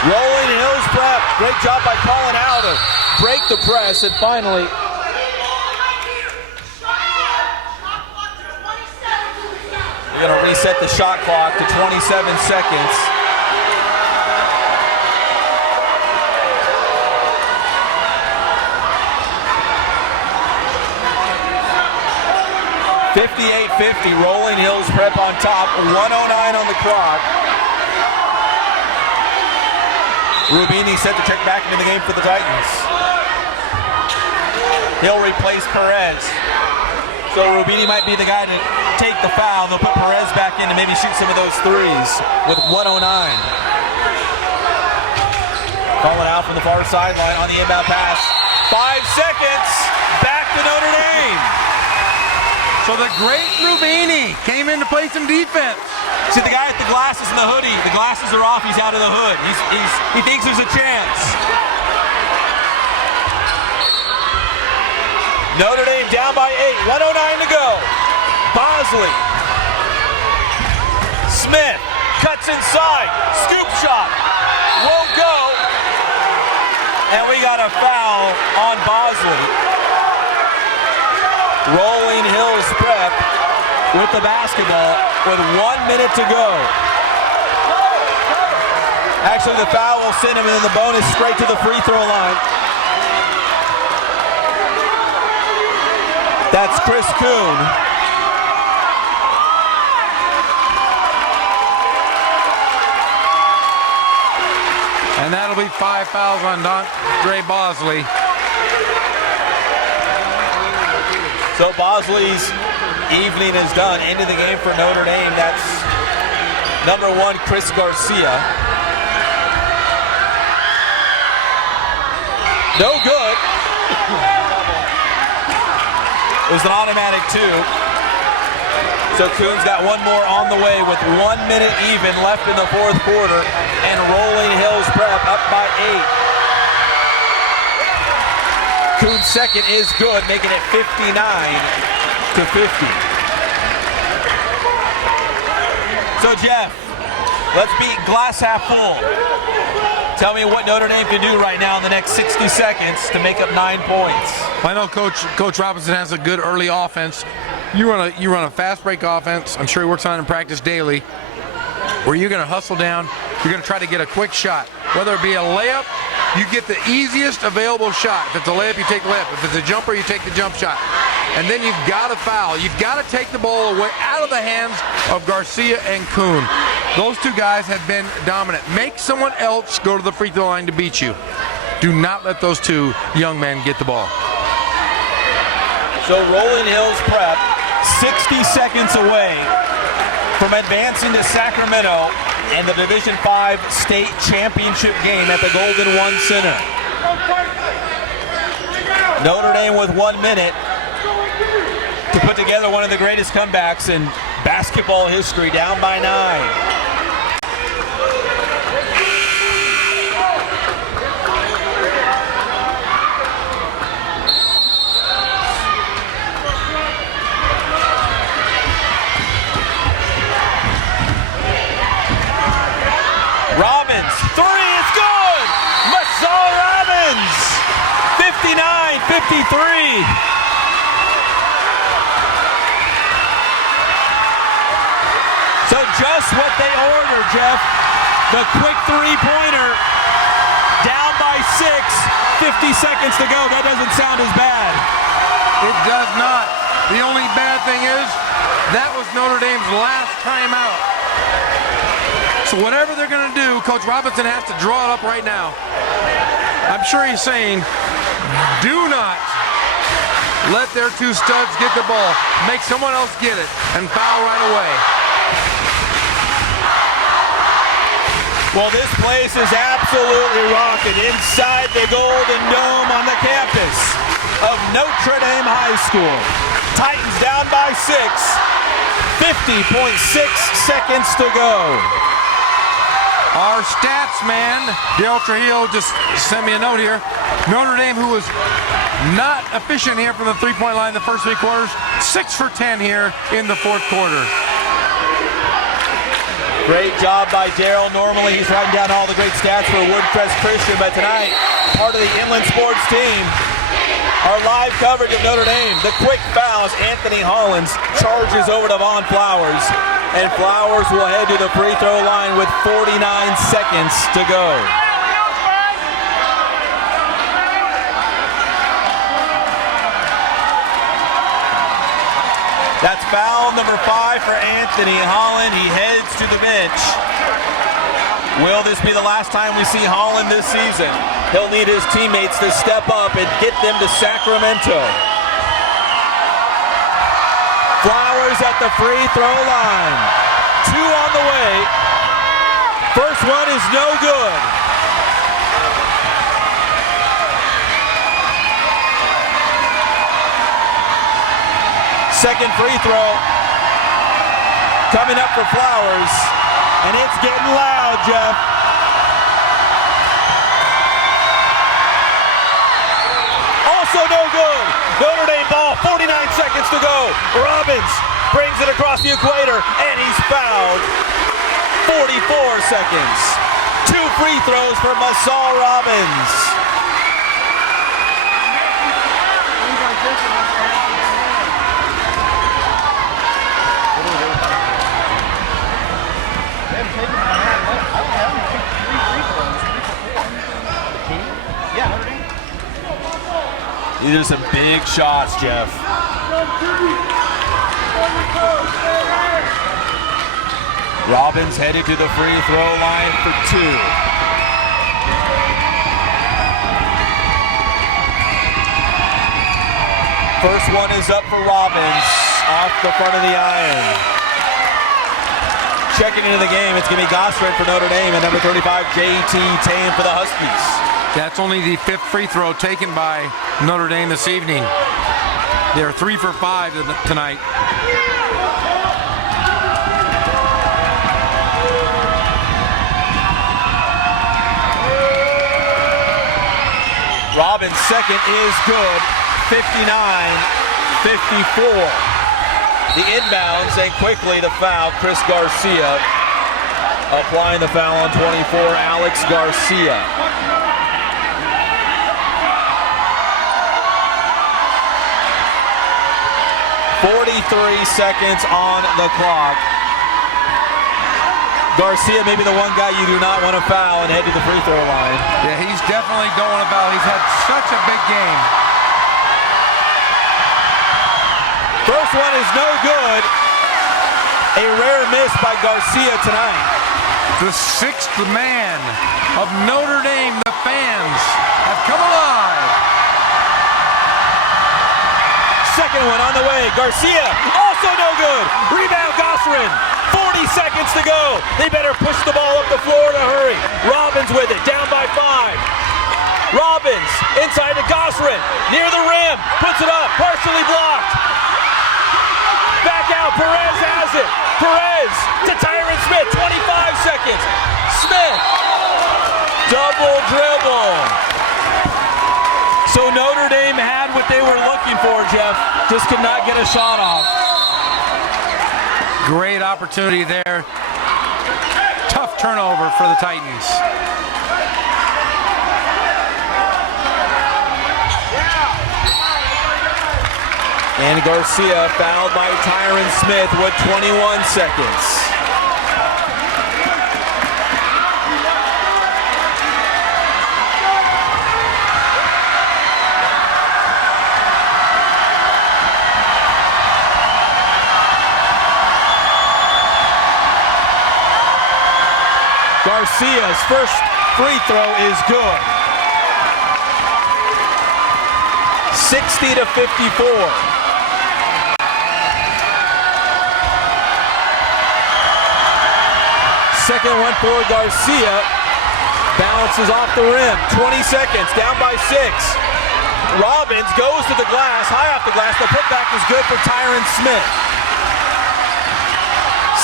Rolling Hills Prep. Great job by Colin Howe to break the press, and finally we're going to reset the shot clock to 27 seconds. 58-50, Rolling Hills Prep on top, 1:09 on the clock. Rubini set to check back into the game for the Titans. He'll replace Perez. So Rubini might be the guy to take the foul. They'll put Perez back in to maybe shoot some of those threes with 1:09. Calling out from the far sideline on the inbound pass. 5 seconds, back to Notre Dame. So the great Rubini came in to play some defense. See the guy with the glasses and the hoodie. The glasses are off. He's out of the hood. He thinks there's a chance. Notre Dame down by 8. 1:09 to go. Bosley. Smith cuts inside. Scoop shot. Won't go. And we got a foul on Bosley. Rolling Hills Prep with the basketball with 1 minute to go. Actually, the foul will send him in the bonus straight to the free throw line. That's Chris Kuhn. And that'll be 5 fouls on Dre Bosley. So Bosley's evening is done. End of the game for Notre Dame. That's number 1, Chris Garcia. No good. It was an automatic 2. So Kuhn's got one more on the way with 1 minute even left in the fourth quarter. And Rolling Hills Prep up by 8. Kuhn's second is good, making it 59-50. So Jeff, let's be glass half full. Tell me what Notre Dame can do right now in the next 60 seconds to make up 9 points. I know Coach Robinson has a good early offense. You run a fast break offense. I'm sure he works on it in practice daily, where you're going to hustle down. You're going to try to get a quick shot, whether it be a layup. You get the easiest available shot. If it's a layup, you take the layup. If it's a jumper, you take the jump shot. And then you've got to foul. You've got to take the ball away out of the hands of Garcia and Kuhn. Those two guys have been dominant. Make someone else go to the free throw line to beat you. Do not let those two young men get the ball. So Rolling Hills Prep, 60 seconds away from advancing to Sacramento and the Division V state championship game at the Golden One Center. Notre Dame with 1 minute to put together one of the greatest comebacks in basketball history, down by 9. Robbins, 3 is good! Masal Robbins, 59-53. So just what they ordered, Jeff. The quick three-pointer, down by 6, 50 seconds to go. That doesn't sound as bad. It does not. The only bad thing is that was Notre Dame's last timeout. So whatever they're going to do, Coach Robinson has to draw it up right now. I'm sure he's saying, do not let their two studs get the ball. Make someone else get it and foul right away. Well, this place is absolutely rocking inside the Golden Dome on the campus of Notre Dame High School. Titans down by 6, 50.6 seconds to go. Our stats man, Dale Trujillo, just sent me a note here. Notre Dame, who was not efficient here from the three-point line the first 3 quarters, 6 for 10 here in the fourth quarter. Great job by Daryl. Normally he's writing down all the great stats for Woodcrest Christian, but tonight, part of the Inland Sports team, our live coverage of Notre Dame. The quick fouls, Anthony Hollins charges over to Vaughn Flowers, and Flowers will head to the free throw line with 49 seconds to go. That's foul number 5 for Anthony Holland. He heads to the bench. Will this be the last time we see Holland this season? He'll need his teammates to step up and get them to Sacramento. Flowers at the free throw line. 2 on the way. First one is no good. Second free throw coming up for Flowers, and it's getting loud, Jeff. Also no good. Notre Dame ball, 49 seconds to go. Robbins brings it across the equator, and he's fouled. 44 seconds. 2 free throws for Masal Robbins. These are some big shots, Jeff. Robbins headed to the free throw line for 2. First one is up for Robbins, off the front of the iron. Checking into the game, it's going to be Gosford for Notre Dame and number 35, J.T. Tame for the Huskies. That's only the 5th free throw taken by Notre Dame this evening. They're 3 for 5 tonight. Robbins' second is good, 59-54. The inbounds, and quickly the foul, Chris Garcia applying the foul on 24, Alex Garcia. 43 seconds on the clock. Garcia may be the one guy you do not want to foul and head to the free throw line. Yeah, he's definitely going about. He's had such a big game. First one is no good. A rare miss by Garcia tonight. The 6th man of Notre Dame, the fans, have come alive. Second one on the way. Garcia, also no good. Rebound, Gosford. 40 seconds to go. They better push the ball up the floor to hurry. Robbins with it, down by 5. Robbins, inside to Gosford, near the rim, puts it up, partially blocked. Back out, Perez has it. Perez to Tyron Smith, 25 seconds. Smith, double dribble. So Notre Dame had what they were looking for, Jeff. Just could not get a shot off. Great opportunity there. Tough turnover for the Titans. And Garcia fouled by Tyron Smith with 21 seconds. Garcia's first free throw is good. 60-54. Second one for Garcia. Bounces off the rim. 20 seconds, down by 6. Robbins goes to the glass, high off the glass. The putback is good for Tyron Smith.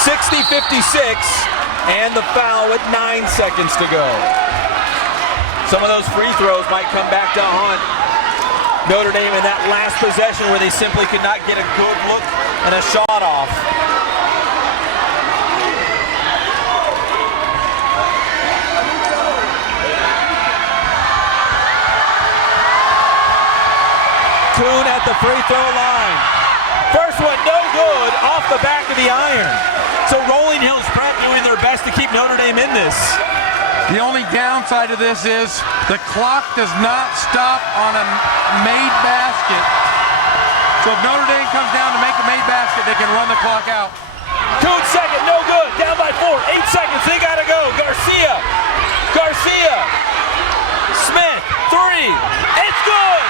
60-56. And the foul with 9 seconds to go. Some of those free throws might come back to haunt Notre Dame in that last possession where they simply could not get a good look and a shot off. Kuhn at the free throw line. First one, no good, off the back of the iron. So Rolling Hills Prep doing their best to keep Notre Dame in this. The only downside of this is the clock does not stop on a made basket. So if Notre Dame comes down to make a made basket, they can run the clock out. Coon second, no good. Down by 4. 8 seconds. They gotta go. Garcia. Smith. 3. It's good.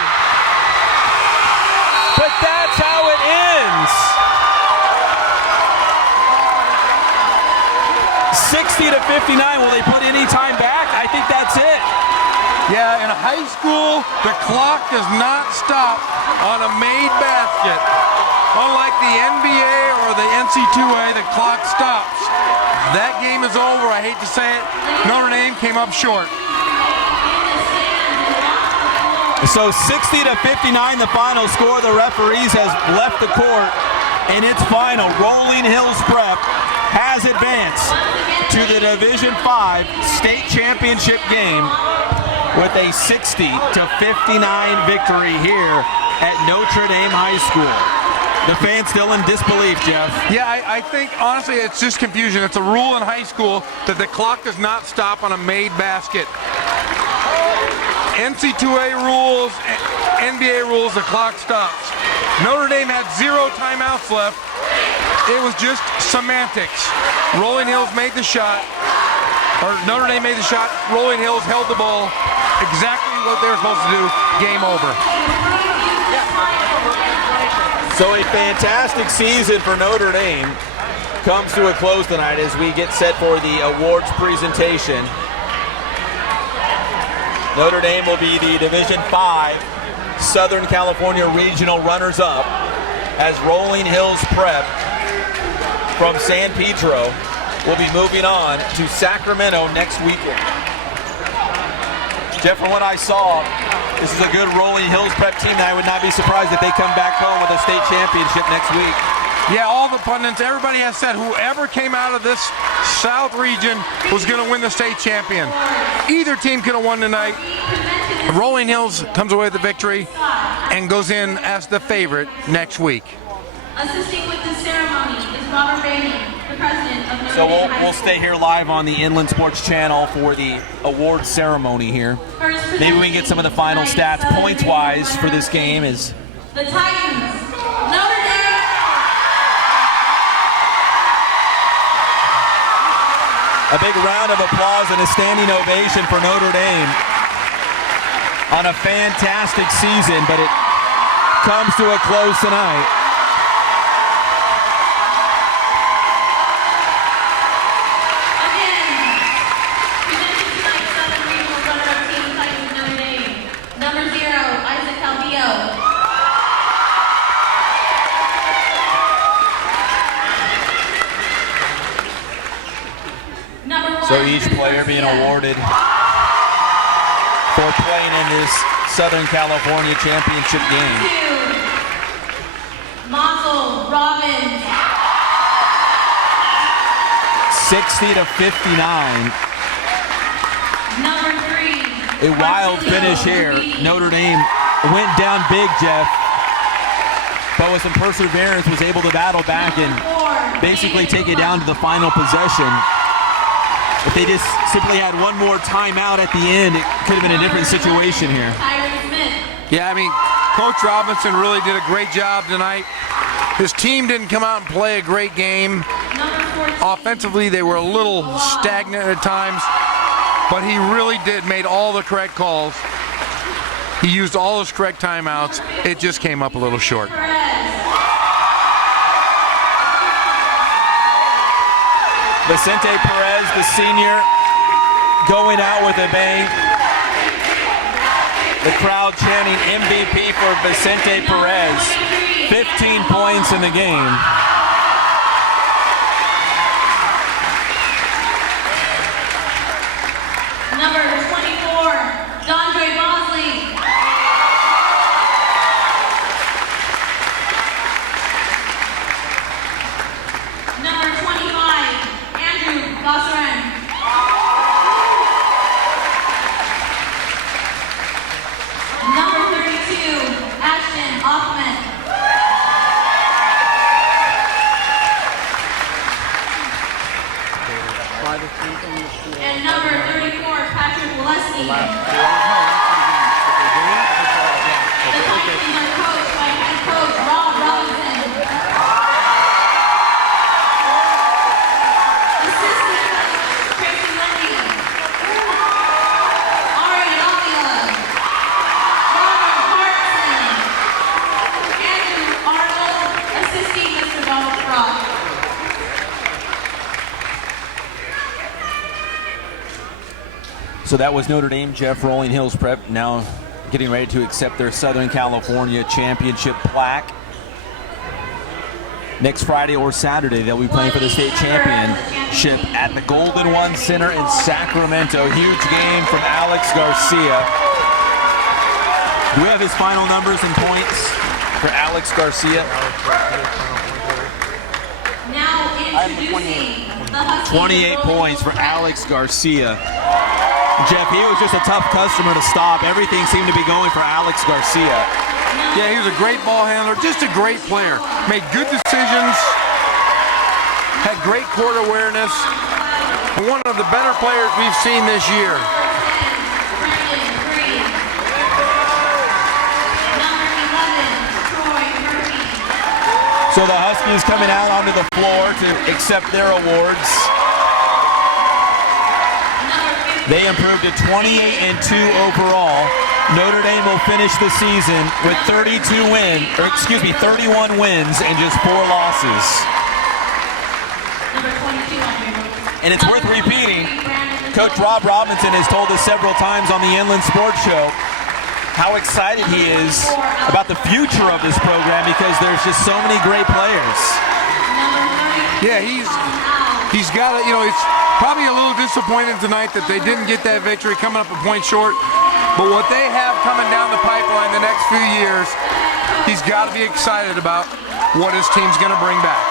But that's how it ends. 60-59. Will they put any time back? I think that's it. Yeah, in high school, the clock does not stop on a made basket. Unlike the NBA or the NC2A, the clock stops. That game is over. I hate to say it. Notre Dame came up short. So 60-59, the final score. The referees has left the court in its final. Rolling Hills Prep has advanced to the Division V state championship game with a 60-59 victory here at Notre Dame High School. The fans still in disbelief, Jeff. Yeah, I think, honestly, it's just confusion. It's a rule in high school that the clock does not stop on a made basket. NC2A rules, NBA rules, the clock stops. Notre Dame had 0 timeouts left. It was just semantics. Rolling Hills made the shot, or Notre Dame made the shot. Rolling Hills held the ball. Exactly what they were supposed to do. Game over. So a fantastic season for Notre Dame comes to a close tonight as we get set for the awards presentation. Notre Dame will be the Division V Southern California Regional runners-up as Rolling Hills Prep from San Pedro will be moving on to Sacramento next weekend. Jeff, from what I saw, this is a good Rolling Hills Prep team, and I would not be surprised if they come back home with a state championship next week. Yeah, all the pundits, everybody has said whoever came out of this South region was going to win the state champion. Either team could have won tonight. Rolling Hills comes away with the victory and goes in as the favorite next week. Assisting with the ceremony is Robert Bainey, the president of Notre So Dame we'll stay here live on the Inland Sports Channel for the award ceremony here. Maybe we can get some of the final stats points-wise for this game. Is the Titans, Notre Dame. A big round of applause and a standing ovation for Notre Dame on a fantastic season, but it comes to a close tonight. So each player being awarded for playing in this Southern California championship game. Mazel Robbins. 60-59. Number 3. A wild finish here. Notre Dame went down big, Jeff, but with some perseverance was able to battle back and basically take it down to the final possession. If they just simply had one more timeout at the end, it could have been a different situation here. Yeah, I mean, Coach Robinson really did a great job tonight. His team didn't come out and play a great game. Offensively, they were a little stagnant at times, but he really made all the correct calls. He used all his correct timeouts. It just came up a little short. Vicente Perez, the senior, going out with a bang. The crowd chanting MVP for Vicente Perez. 15 points in the game. Number 24, Dondre Bosley. Number 25, Andrew Gossarin. Number 32, Ashton Hoffman. And number 34, Patrick Leslie. So that was Notre Dame, Jeff. Rolling Hills Prep now getting ready to accept their Southern California championship plaque. Next Friday or Saturday, they'll be playing for the state championship at the Golden One Center in Sacramento. Huge game from Alex Garcia. Do we have his final numbers and points for Alex Garcia? Now introducing the Huskies. 28 points for Alex Garcia. Jeff, he was just a tough customer to stop. Everything seemed to be going for Alex Garcia. Yeah, he was a great ball handler, just a great player. Made good decisions, had great court awareness, and one of the better players we've seen this year. So the Huskies coming out onto the floor to accept their awards. They improved to 28-2 overall. Notre Dame will finish the season with 31 wins and just 4 losses. And it's worth repeating, Coach Rob Robinson has told us several times on the Inland Sports Show how excited he is about the future of this program because there's just so many great players. Yeah, he's got it. You know, it's probably a little disappointed tonight that they didn't get that victory, coming up a point short. But what they have coming down the pipeline the next few years, he's got to be excited about what his team's going to bring back.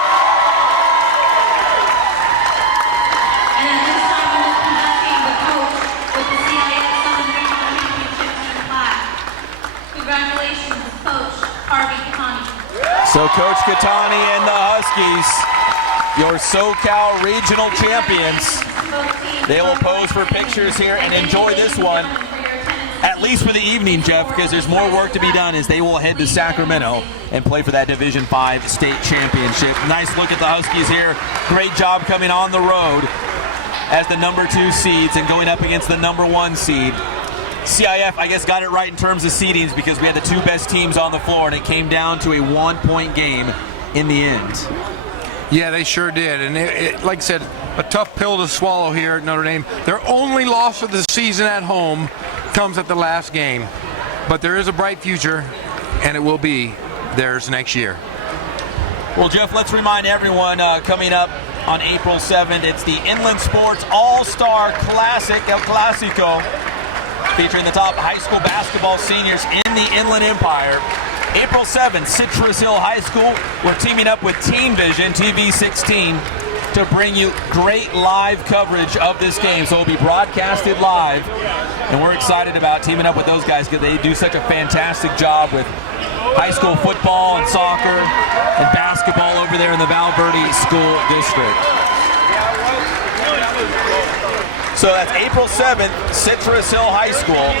And at this time, we will conducting the coach with the CIF Southern Regional Championship team plaque. Congratulations, Coach Harvey Katani. So Coach Katani and the Huskies, your SoCal regional champions. They will pose for pictures here and enjoy this one, at least for the evening, Jeff, because there's more work to be done as they will head to Sacramento and play for that Division V state championship. Nice look at the Huskies here. Great job coming on the road as the number 2 seeds and going up against the number 1 seed. CIF, I guess, got it right in terms of seedings because we had the 2 best teams on the floor, and it came down to a 1-point game in the end. Yeah, they sure did. And like I said, a tough pill to swallow here at Notre Dame. Their only loss of the season at home comes at the last game. But there is a bright future, and it will be theirs next year. Well, Jeff, let's remind everyone coming up on April 7th, it's the Inland Sports All-Star Classic, El Clásico, featuring the top high school basketball seniors in the Inland Empire. April 7th, Citrus Hill High School. We're teaming up with Teen Vision, TV16, to bring you great live coverage of this game. So it'll be broadcasted live, and we're excited about teaming up with those guys because they do such a fantastic job with high school football and soccer and basketball over there in the Val Verde School District. So that's April 7th, Citrus Hill High School.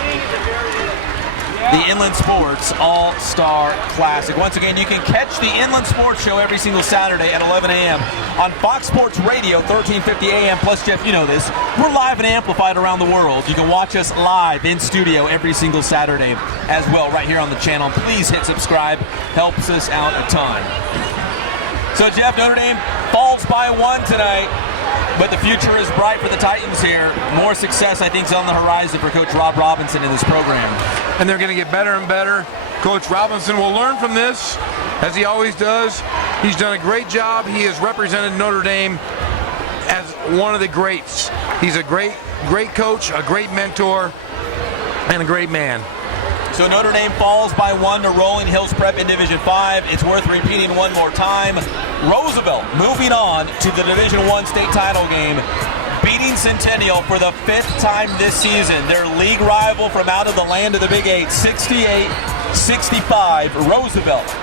The Inland Sports All-Star Classic. Once again, you can catch the Inland Sports Show every single Saturday at 11 a.m. on Fox Sports Radio, 1350 a.m. Plus, Jeff, you know this, we're live and amplified around the world. You can watch us live in studio every single Saturday as well, right here on the channel. Please hit subscribe. Helps us out a ton. So, Jeff, Notre Dame falls by 1 tonight, but the future is bright for the Titans here. More success, I think, is on the horizon for Coach Rob Robinson in this program. And they're going to get better and better. Coach Robinson will learn from this, as he always does. He's done a great job. He has represented Notre Dame as one of the greats. He's a great coach, a great mentor, and a great man. So Notre Dame falls by 1 to Rolling Hills Prep in Division V. It's worth repeating one more time. Roosevelt moving on to the Division I state title game, beating Centennial for the 5th time this season. Their league rival from out of the land of the Big 8, 68-65. Roosevelt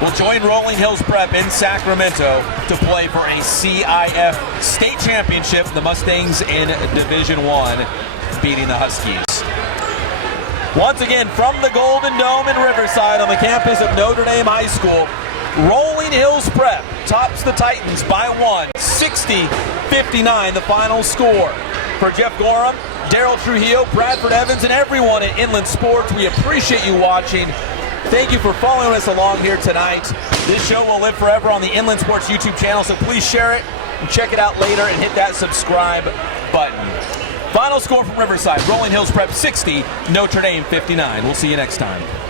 will join Rolling Hills Prep in Sacramento to play for a CIF state championship. The Mustangs in Division I beating the Huskies. Once again, from the Golden Dome in Riverside on the campus of Notre Dame High School, Rolling Hills Prep tops the Titans by 1, 60-59 the final score. For Jeff Gorham, Daryl Trujillo, Bradford Evans, and everyone at Inland Sports, we appreciate you watching. Thank you for following us along here tonight. This show will live forever on the Inland Sports YouTube channel, so please share it and check it out later and hit that subscribe button. Final score from Riverside, Rolling Hills Prep 60, Notre Dame 59. We'll see you next time.